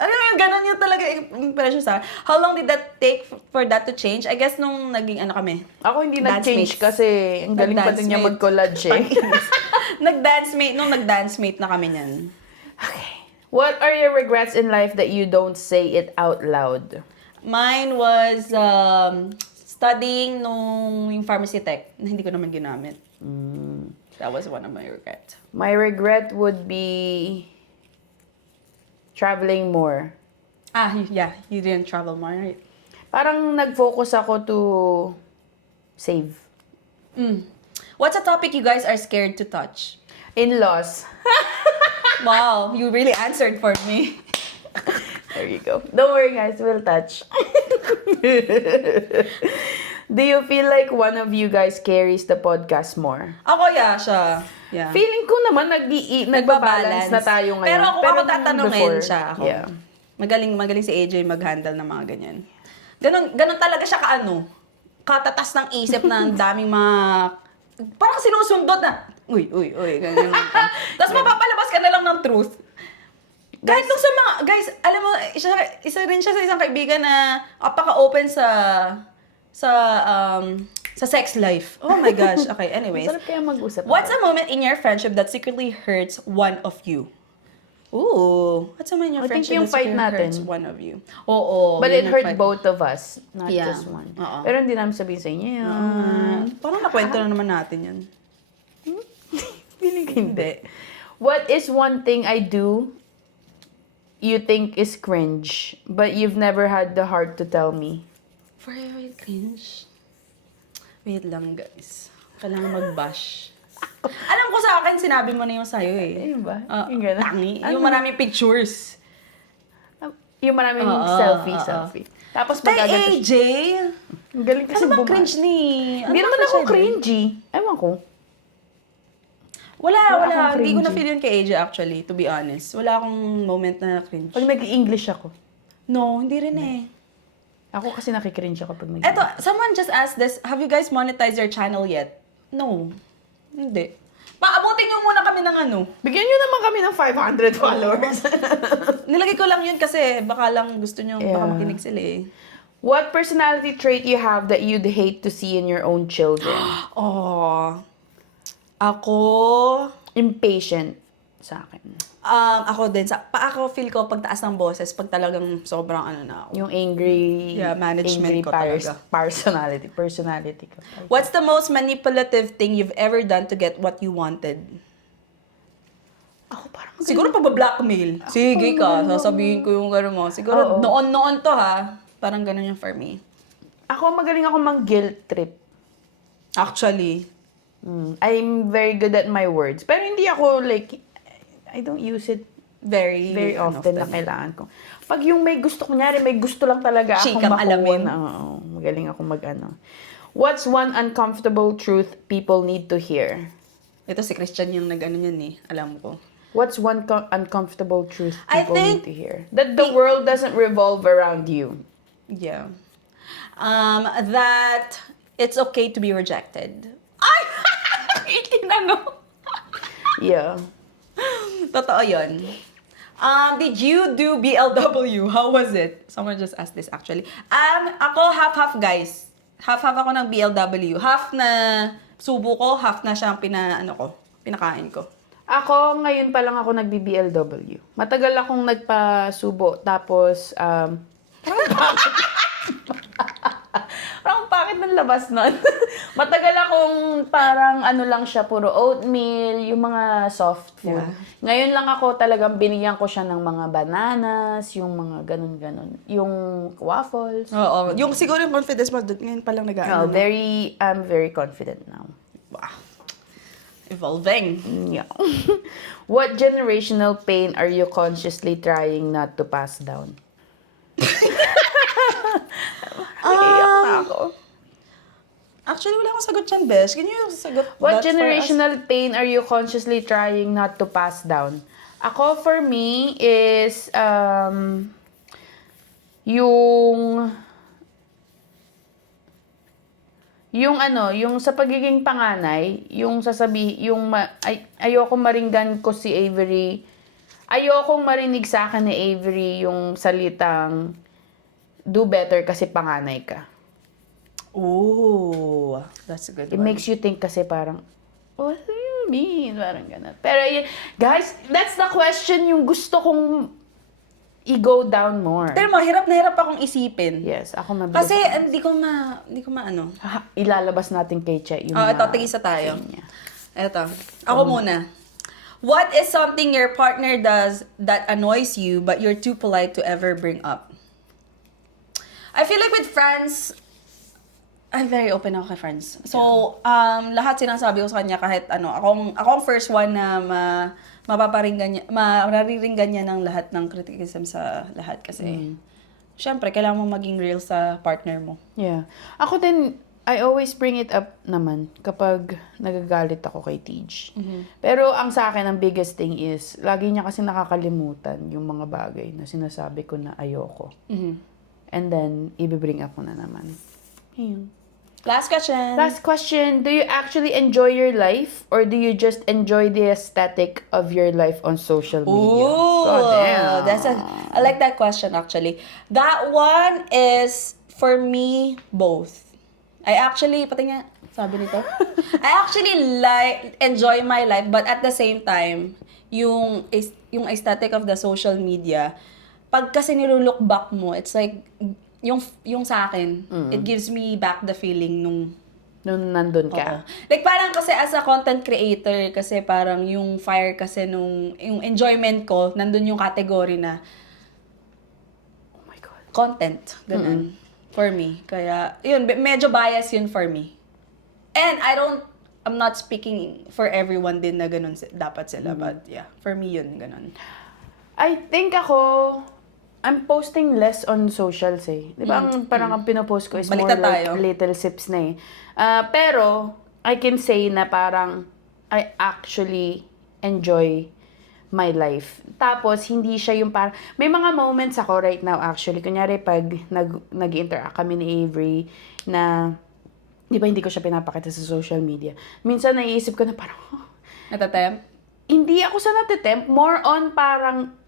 alam mo yung ganun yung talaga impression sa akin. How long did that take for that to change? I guess nung naging kami. Ako hindi Dance nag-change mates. kasi ang galing pa din niya Nag-dance mag-collage eh. Nag-dance mate na kami niyan. Okay. What are your regrets in life that you don't say it out loud? Mine was studying yung pharmacy tech na hindi ko naman ginamit. That was one of my regrets. My regret would be traveling more. Yeah, you didn't travel more, right? Parang nag-focus ako to save. What's a topic you guys are scared to touch? In-laws. Wow, you really answered for me. There you go. Don't worry guys, we'll touch. Do you feel like one of you guys carries the podcast more? Ako, siya. Yeah. Feeling ko naman nagbabalance na tayo ngayon. Pero kung ako nung tatanungin before, siya, ako. Yeah. Magaling si AJ mag-handle ng mga ganyan. Ganon talaga siya kaano. katatas ng isip na ang daming mga, parang sinusundot na, uy, ganyan. Tapos mapapalabas ka na lang ng truth. Kahit nung sa mga, guys, alam mo, isa rin siya sa isang kaibigan na apaka-open sa sex life. Oh my gosh. Okay, anyways. Sarap kaya mag-usap. What's a moment in your friendship that secretly hurts one of you? Ooh, what's a moment in your I think friendship yung that secretly fight natin. hurts one of you? Oo. But yun it yung hurt fight. both of us, not Yeah. just one. Oo. Pero hindi namin sabihin sa inyo yun. Parang nakwento na naman natin yan. Feeling ko hindi. What is one thing I do you think is cringe, but you've never had the heart to tell me? Very cringe. Wait lang, guys. Kailangan mag-bash. Alam ko sa akin, sinabi mo na yung sa'yo eh. Ayun ba? Ah, Yung gano'n? tangi. Ano? Yung maraming pictures. Yung maraming Oo, selfie. Tapos Kay pag AJ, ang galing kasi ano bang bumalik. cringe ni... Hindi ano naman ba ako siya, cringy. Ewan ko. Wala. akong Hindi ko cringy. na-feel yun kay AJ actually, to be honest. Wala akong moment na cringe. Pag nag-English ako. No, hindi rin eh. Ako kasi nakikringe ako pag nag Eto, someone just asked this, have you guys monetized your channel yet? No. Hindi. Paabutin nyo muna kami ng ano. Bigyan nyo naman kami ng 500 followers. Nilagay ko lang yun kasi baka lang gusto nyo, baka Yeah. makinig sila eh. What personality trait you have that you'd hate to see in your own children? Oh. Ako, Impatient sa akin. ako din. Ako feel ko pagtaas ng boses, pag talagang sobrang ano na ako. Yung angry, Yeah, management angry ko talaga. personality ko. What's the most manipulative thing you've ever done to get what you wanted? Ako parang Siguro pa-blackmail. Sige ka, sasabihin ko yung gano'n mo. Siguro Oo. noon to ha. Parang gano'n yung for me. Ako magaling ako mang-guilt trip. Actually. I'm very good at my words. Pero hindi ako like, I don't use it Very often na kailangan ko. Pag yung may gusto, kunyari may gusto lang talaga akong Chikang makuha alamin. na, oo, magaling ako mag-ano. What's one uncomfortable truth people need to hear? Ito si Christian yung nag-ano yan eh. Alam ko. What's one uncomfortable truth I people think need to hear? That the world doesn't revolve around you. Yeah. That it's okay to be rejected. Ay! Itinanong. Yeah. Totoo yun. Did you do BLW? How was it? Someone just asked this actually. Ako half-half guys. Half-half ako ng BLW. Half na subo ko, half na siyang pinakain ko. Ako, ngayon pa lang ako nagbi-BLW. Matagal akong nagpasubo. Tapos, parang bakit ng labas nun? Matagal akong parang ano lang siya, puro oatmeal, yung mga soft food. Yeah. Ngayon lang ako talagang binigyan ko siya ng mga bananas, yung mga ganun-ganun. Yung waffles. Oo. Yung siguro yung confidence mo, ngayon pa lang nag-ano. I'm very confident now. Wow. Evolving. Yeah. What generational pain are you consciously trying not to pass down? Iiyak na ako. Actually, wala akong sagot dyan, Besh. Can you sagot What that for us? generational pain are you consciously trying not to pass down? Ako, for me, is yung sa pagiging panganay, yung ayoko maringgan ko si Avery. Ayokong marinig sa akin ni Avery yung salitang do better kasi panganay ka. Ooh, that's a good It one. makes you think kasi parang, what do you mean? Parang ganun. Pero guys, that's the question yung gusto kong i-go down more. Pero mo, hirap na hirap akong isipin. Yes, ako mabilis. Kasi hindi ko ano. Ilalabas natin kay Che yung Ito, mga tigisa tayo. thing niya. Eto, ako muna. What is something your partner does that annoys you but you're too polite to ever bring up? I feel like with friends, I'm very open ako kay friends. So, lahat sinasabi ko sa kanya kahit ano, ako ang first one na maririringgan niya ng lahat ng criticism sa lahat kasi syempre kailangan mo maging real sa partner mo. Yeah. Ako din, I always bring it up naman kapag nagagalit ako kay Tej. Pero ang sa akin, ang biggest thing is, lagi niya kasi nakakalimutan yung mga bagay na sinasabi ko na ayoko. And then, i-bring up ko na naman. Ayun. Last question. Last question, do you actually enjoy your life or do you just enjoy the aesthetic of your life on social media? Ooh, Goddamn. I like that question actually. That one is for me both. I actually, pati nga, sabi nito, I actually enjoy my life, but at the same time, yung aesthetic of the social media, pag kasi nilulook back mo, it's like, yung sa akin, it gives me back the feeling nung Nung nandun oo. ka. Like parang kasi as a content creator, kasi parang yung fire kasi yung enjoyment ko, nandun yung category na Oh my God. content. Ganun. For me. Kaya, yun, medyo bias yun for me. And I'm not speaking for everyone din na ganun dapat sila. But yeah, for me yun, ganun. I think I'm posting less on socials eh. Di ba parang ang pinopost ko is Baliktad more like tayo. little sips na eh. Pero, I can say na parang I actually enjoy my life. Tapos, hindi siya yung parang... May mga moments ako right now actually. Kunyari, pag nag-interact kami ni Avery na... Di ba hindi ko siya pinapakita sa social media. Minsan naiisip ko na parang... Natatempt? Hindi ako sa natitempt. More on parang...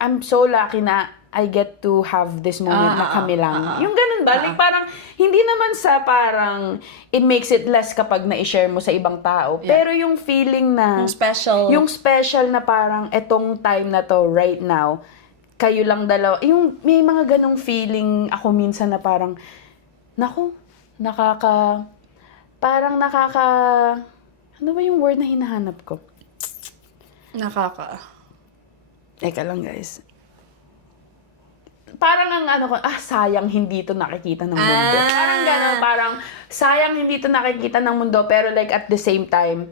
I'm so lucky na I get to have this moment na kami lang. Yung ganun ba? Like parang, hindi naman sa parang, it makes it less kapag na-share mo sa ibang tao. Yeah. Pero yung feeling na, Yung special. na parang, etong time na to, right now, kayo lang dalawa. Yung may mga ganong feeling ako minsan na parang, naku, ano ba yung word na hinahanap ko? Teka lang, guys. Parang ang sayang hindi to nakikita ng mundo. Parang gano'n, parang sayang hindi to nakikita ng mundo, pero like at the same time,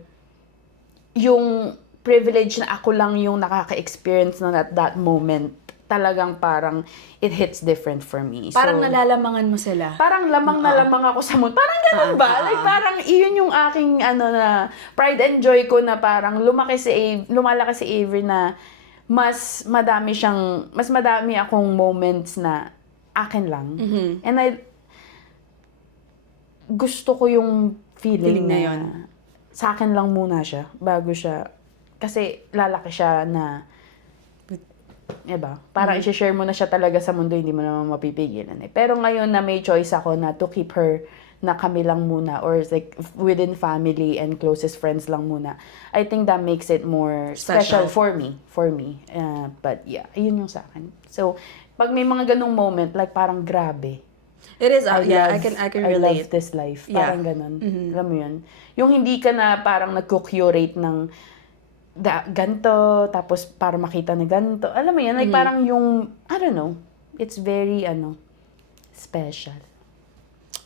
yung privilege na ako lang yung nakaka-experience nun at that moment, talagang parang it hits different for me. Parang So, nalalamangan mo sila. parang lamang na lamang ako sa mundo. Parang ganun ba? Like parang iyon yung aking na pride and joy ko na parang lumalaki si Avery na mas madami akong moments na akin lang. And gusto ko yung feeling na na yun. sa akin lang muna siya bago siya, kasi lalaki siya na, diba? Parang i-share mo na siya talaga sa mundo, hindi mo naman mapipigilan eh. Pero ngayon na may choice ako na to keep her na kami lang muna or like within family and closest friends lang muna, I think that makes it more special for me. But yeah, yun yung sa akin. So, pag may mga ganung moment, like parang grabe. It is, I can I relate. love this life. Yeah. Parang ganun. Alam mo yun? Yung hindi ka na parang nagko-curate ng ganto, tapos para makita na ganto. Alam mo yun? Like parang yung, I don't know, it's very, special.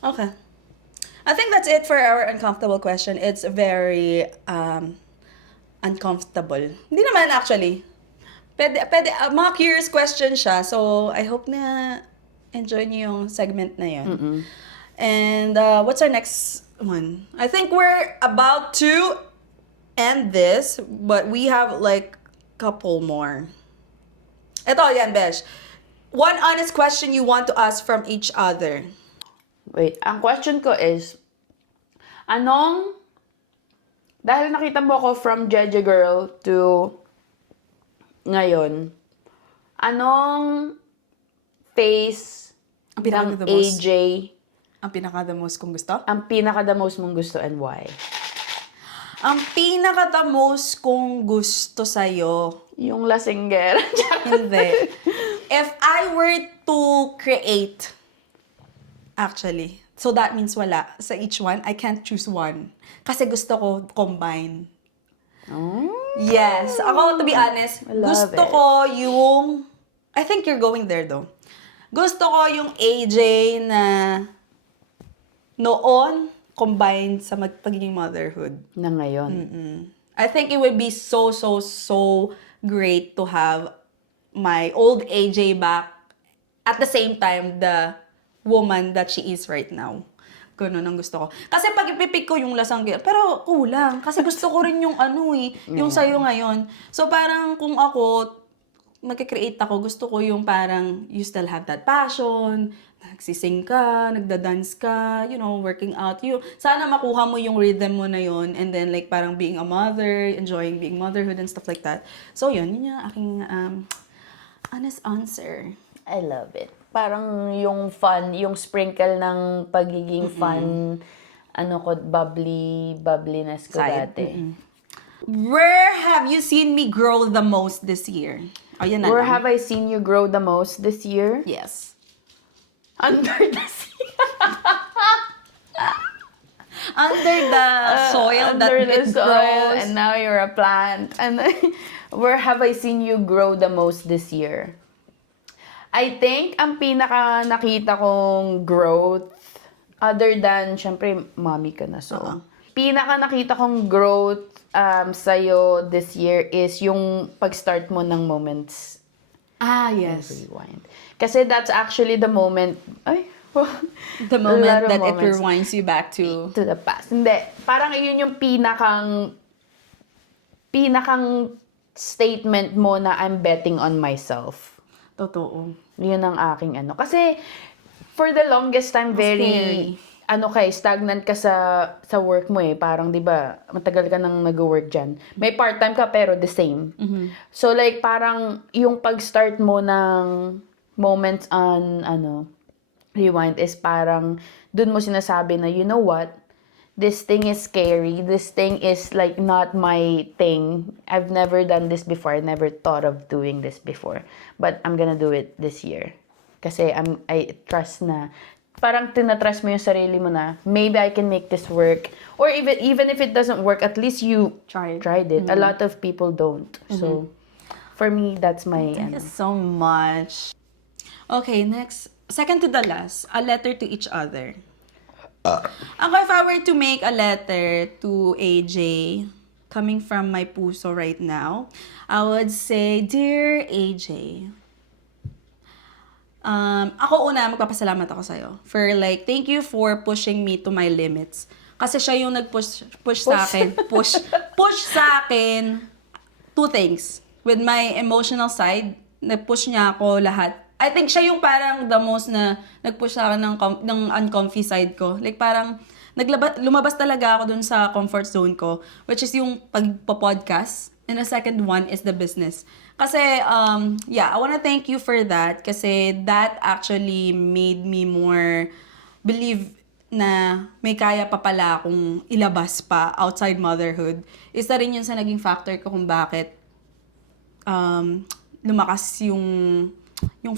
Okay. I think that's it for our uncomfortable question. It's very uncomfortable. Hindi naman actually. Pwede, mga curious question siya. So, I hope na enjoy niyo yung segment na yun. And what's our next one? I think we're about to end this, but we have like couple more. Ito, yan, Besh. One honest question you want to ask from each other. Wait, ang question ko is, dahil nakita mo ako from Jeje Girl to ngayon, anong face Ang pinaka ng the most- AJ Ang pinaka the most kung gusto? ang pinaka-the most mong gusto and why? Ang pinaka the most kong gusto sa'yo. Yung lasinggera. Hindi. If I were to create, actually, so that means wala. Sa each one, I can't choose one. Kasi gusto ko combine. Oh. Yes. Ako, to be honest, I love gusto it. ko yung... I think you're going there though. Gusto ko yung AJ na noon combined sa pagiging motherhood. Na ngayon. I think it would be so great to have my old AJ back at the same time the woman that she is right now. Ganun ang gusto ko. Kasi pag ipipick ko yung lasanggera, pero kulang. Kasi gusto ko rin yung yung sa'yo ngayon. So parang kung ako, magkikreate ako, gusto ko yung parang you still have that passion, nagsising ka, nagda-dance ka, working out. Sana makuha mo yung rhythm mo na yun, and then like parang being a mother, enjoying being motherhood and stuff like that. So yun yung aking honest answer. I love it. Parang yung fun, yung sprinkle ng pagiging fun, bubbliness ko Side. dati. Where have you seen me grow the most this year? Ayun na Where lang. have I seen you grow the most this year? Yes. Under the sea. Under the soil that Under the it soil, grows. and now you're a plant. And where have I seen you grow the most this year? I think ang pinaka nakita kong growth, other than, syempre, mommy ka na, so. Pinaka nakita kong growth sa'yo this year is yung pag-start mo ng Moments Yes. Rewind. Kasi that's actually the moment, The a moment lot of that it moments rewinds you back to... to the past. Hindi, parang yun yung pinakang statement mo na I'm betting on myself. Totoo. Yun ang aking Kasi, for the longest time, very, stagnant ka sa work mo eh. Parang, di ba, matagal ka nang nag-work dyan. May part-time ka, pero the same. So, like, parang, yung pag-start mo ng Moments on, Rewind is parang, dun mo sinasabi na, you know what? This thing is scary. This thing is like not my thing. I've never done this before. I never thought of doing this before. But I'm gonna do it this year. Kasi I trust na, parang tinatrust mo yung sarili mo na, maybe I can make this work. Or even if it doesn't work, at least you tried it. A lot of people don't. So, for me, that's my, Thank you so much. Okay, next. Second to the last, a letter to each other. Ako, if I were to make a letter to AJ, coming from my puso right now, I would say, Dear AJ, ako una, magpapasalamat ako sa'yo for like, thank you for pushing me to my limits. Kasi siya yung nag-push sa akin. Push sa akin two things. With my emotional side, nag-push niya ako lahat. I think siya yung parang the most na nag-push sa akin ng uncomfy side ko. Like parang lumabas talaga ako dun sa comfort zone ko, which is yung pagpo-podcast. And the second one is the business. Kasi, I wanna thank you for that. Kasi that actually made me more believe na may kaya pa pala akong ilabas pa outside motherhood. Isa rin yun sa naging factor ko kung bakit lumakas yung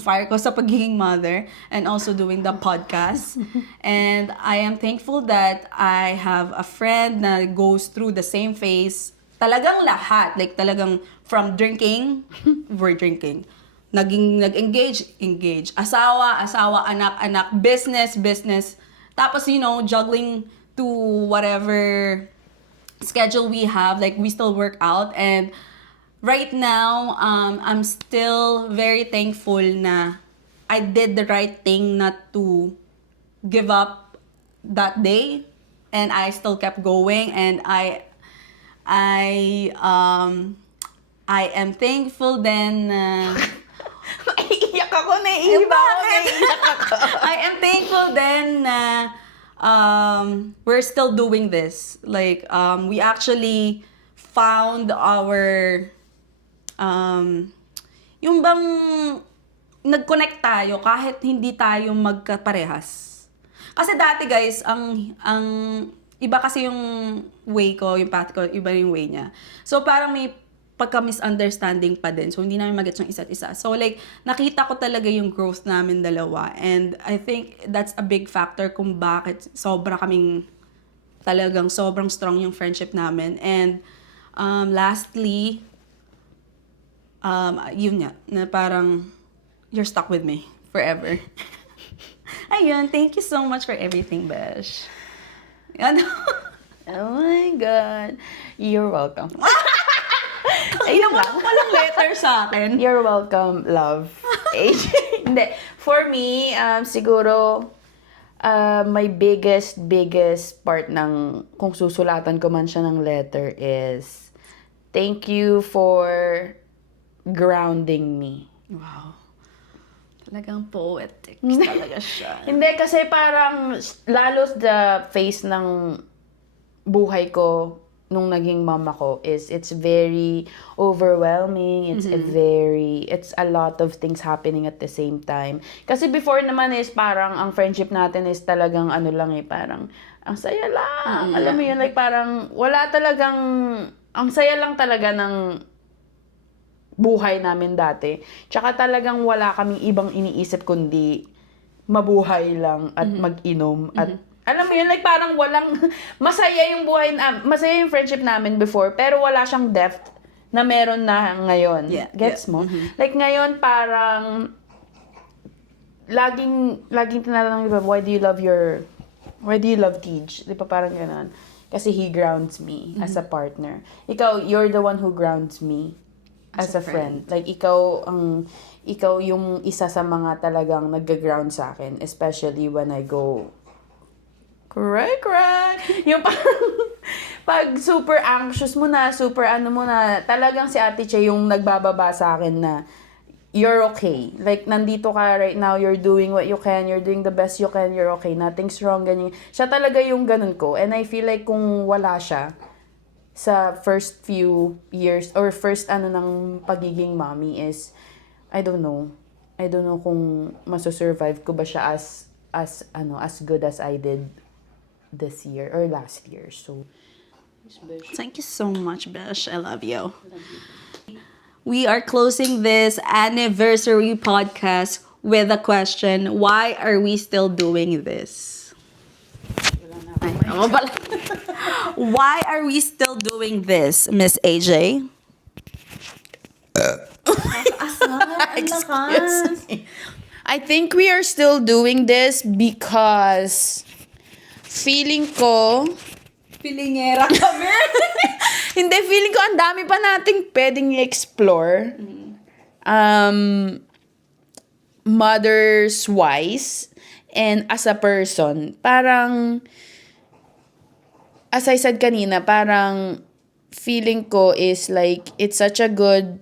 fire ko sa pagiging mother and also doing the podcast. And I am thankful that I have a friend na goes through the same phase. Talagang lahat. Like talagang from drinking, we're drinking. Nag-engage. Asawa, anak, business. Tapos, juggling to whatever schedule we have. Like, we still work out. And right now, I'm still very thankful na I did the right thing not to give up that day. And I still kept going. And I am thankful then Iiyak ako, naiiyak ako. I am thankful then na we're still doing this. Like, we actually found our yung bang nag-connect tayo kahit hindi tayo magkaparehas. Kasi dati guys, ang iba kasi yung way ko, yung path ko, iba yung way niya. So parang may pagka-misunderstanding pa din. So hindi namin magets yung isa't isa. So like, nakita ko talaga yung growth namin dalawa. And I think that's a big factor kung bakit sobrang strong yung friendship namin. And lastly, yun nga, na parang you're stuck with me forever. Ayun, thank you so much for everything, Besh. Ano? Oh my God. You're welcome. Ayun lang. Walang letter sa akin. You're welcome, love. Hindi. For me, siguro, my biggest part ng, kung susulatan ko man siya ng letter is, thank you for grounding me. Wow. Talagang poetic talaga siya. Hindi, kasi parang lalo the face ng buhay ko nung naging mama ko is it's very overwhelming. It's it's a lot of things happening at the same time. Kasi before naman is parang ang friendship natin is talagang ano lang parang ang saya lang. Alam mo yun, like parang wala talagang, ang saya lang talaga ng buhay namin dati. Tsaka talagang wala kaming ibang iniisip kundi mabuhay lang at mag-inom at alam mo yun, like parang walang, masaya yung buhay, masaya yung friendship namin before, pero wala siyang depth na meron na ngayon. Yeah, Gets mo? Like ngayon parang, laging tinatanong, diba, why do you love Tej? Di ba parang gano'n? Kasi he grounds me as a partner. Ikaw, you're the one who grounds me as a friend. Like ikaw yung isa sa mga talagang nag-ground sa akin, especially when I go correct. Yung parang pag super anxious mo na, super ano mo na, talagang si Ate Che yung nagbababa sa akin na you're okay. Like, nandito ka right now, you're doing what you can, you're doing the best you can, you're okay, nothing's wrong, ganyan. Siya talaga yung ganun ko. And I feel like kung wala siya sa first few years, or first ng pagiging mommy is, I don't know kung masosurvive ko ba siya as good as I did this year or last year. So, Thank you so much, Besh. I love you. We are closing this anniversary podcast with a question. Why are we still doing this? Ay, ako pala. Why are we still doing this, Miss AJ? excuse me. I think we are still doing this because feeling ko Pilingera kami. hindi, feeling ko ang dami pa nating pwedeng i-explore. Mothers-wise and as a person. Parang, as I said kanina, parang feeling ko is like, it's such a good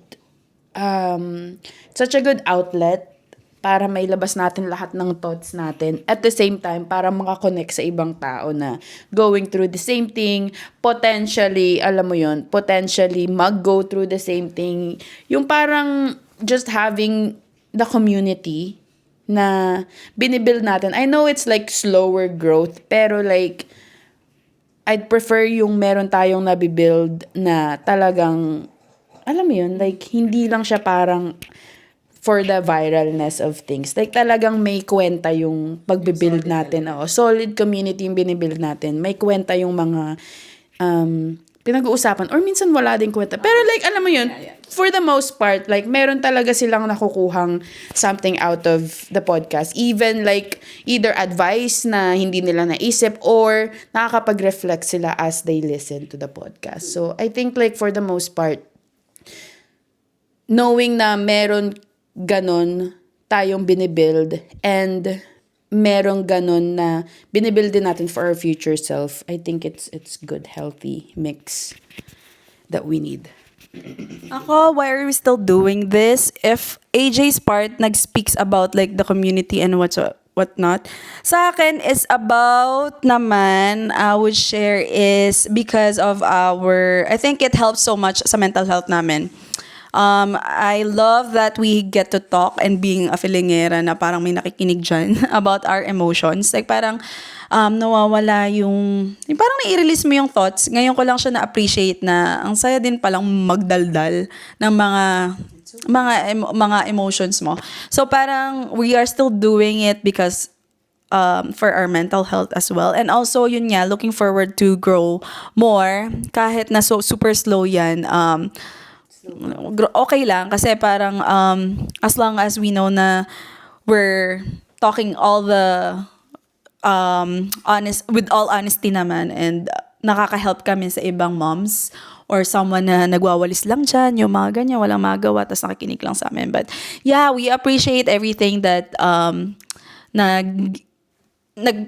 outlet para mailabas natin lahat ng thoughts natin. At the same time, para makakonect sa ibang tao na going through the same thing, potentially, alam mo yun, potentially mag-go through the same thing. Yung parang just having the community na binibuild natin. I know it's like slower growth, pero like, I'd prefer yung meron tayong nabibuild na talagang, alam mo yun, like, hindi lang siya parang for the viralness of things. Like, talagang may kwenta yung pagbibuild natin. Solid community yung binibuild natin. May kwenta yung mga pinag-uusapan. Or minsan wala din kwenta. Pero like, alam mo yun, for the most part, like, meron talaga silang nakukuhang something out of the podcast. Even like, either advice na hindi nila naisip or nakakapag-reflect sila as they listen to the podcast. So, I think like, for the most part, knowing na meron ganon tayong binibuild and merong ganon na binibuild din natin for our future self, I think it's good, healthy mix that we need. Ako, why are we still doing this? If AJ's part nag-speaks about like the community and whatnot, sa akin is about naman, I would share is because of I think it helps so much sa mental health namin. I love that we get to talk and being a filingera na parang may nakikinig dyan about our emotions. Like parang nawawala yung parang nai-release mo yung thoughts. Ngayon ko lang siya na-appreciate na ang saya din palang magdaldal ng mga emotions mo. So parang we are still doing it because for our mental health as well. And also, yun nga, looking forward to grow more kahit na super slow yan. Okay lang kasi parang as long as we know na we're talking all the with all honesty naman and nakaka-help kami sa ibang moms or someone na nagwawalis lang dyan, yung mga ganyan, walang magawa, tas nakikinig lang sa amin. But yeah, we appreciate everything that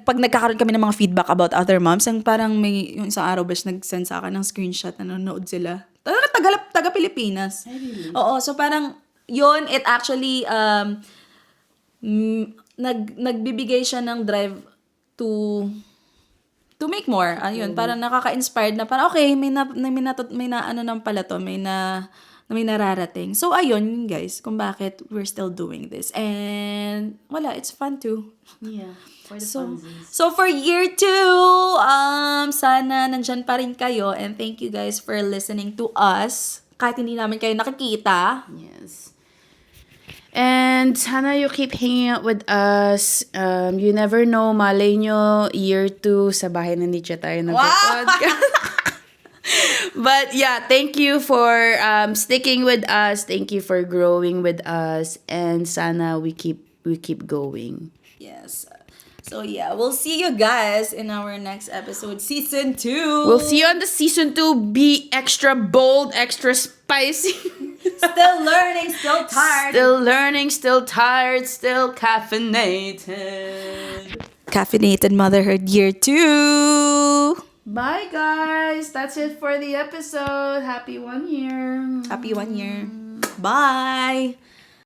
pag nagkakaroon kami ng mga feedback about other moms, ang parang may yung isang araw nag-send sa akin ng screenshot na nanonood sila. Taga Pilipinas. Oo, so parang yun, it actually nagbibigay siya ng drive to make more. Ayun, parang nakaka-inspired na parang okay, may na ano nang pala to, may nararating. So ayun, guys, kung bakit we're still doing this. And wala, it's fun too. Yeah, for the So for year 2, sana nandyan pa rin kayo, and thank you guys for listening to us. Kahit hindi namin kayo nakikita. Yes. And sana you keep hanging out with us. You never know, malay nyo, year 2, sa bahay na ni Che tayo nag-podcast. But yeah, thank you for sticking with us. Thank you for growing with us. And sana we keep going. Yes. So yeah, we'll see you guys in our next episode, season 2. We'll see you on the season 2. Be extra bold, extra spicy. Still learning, still tired. Still learning, still tired, still caffeinated. Caffeinated Motherhood Year 2. Bye, guys. That's it for the episode. Happy 1 year. Happy 1 year. Bye.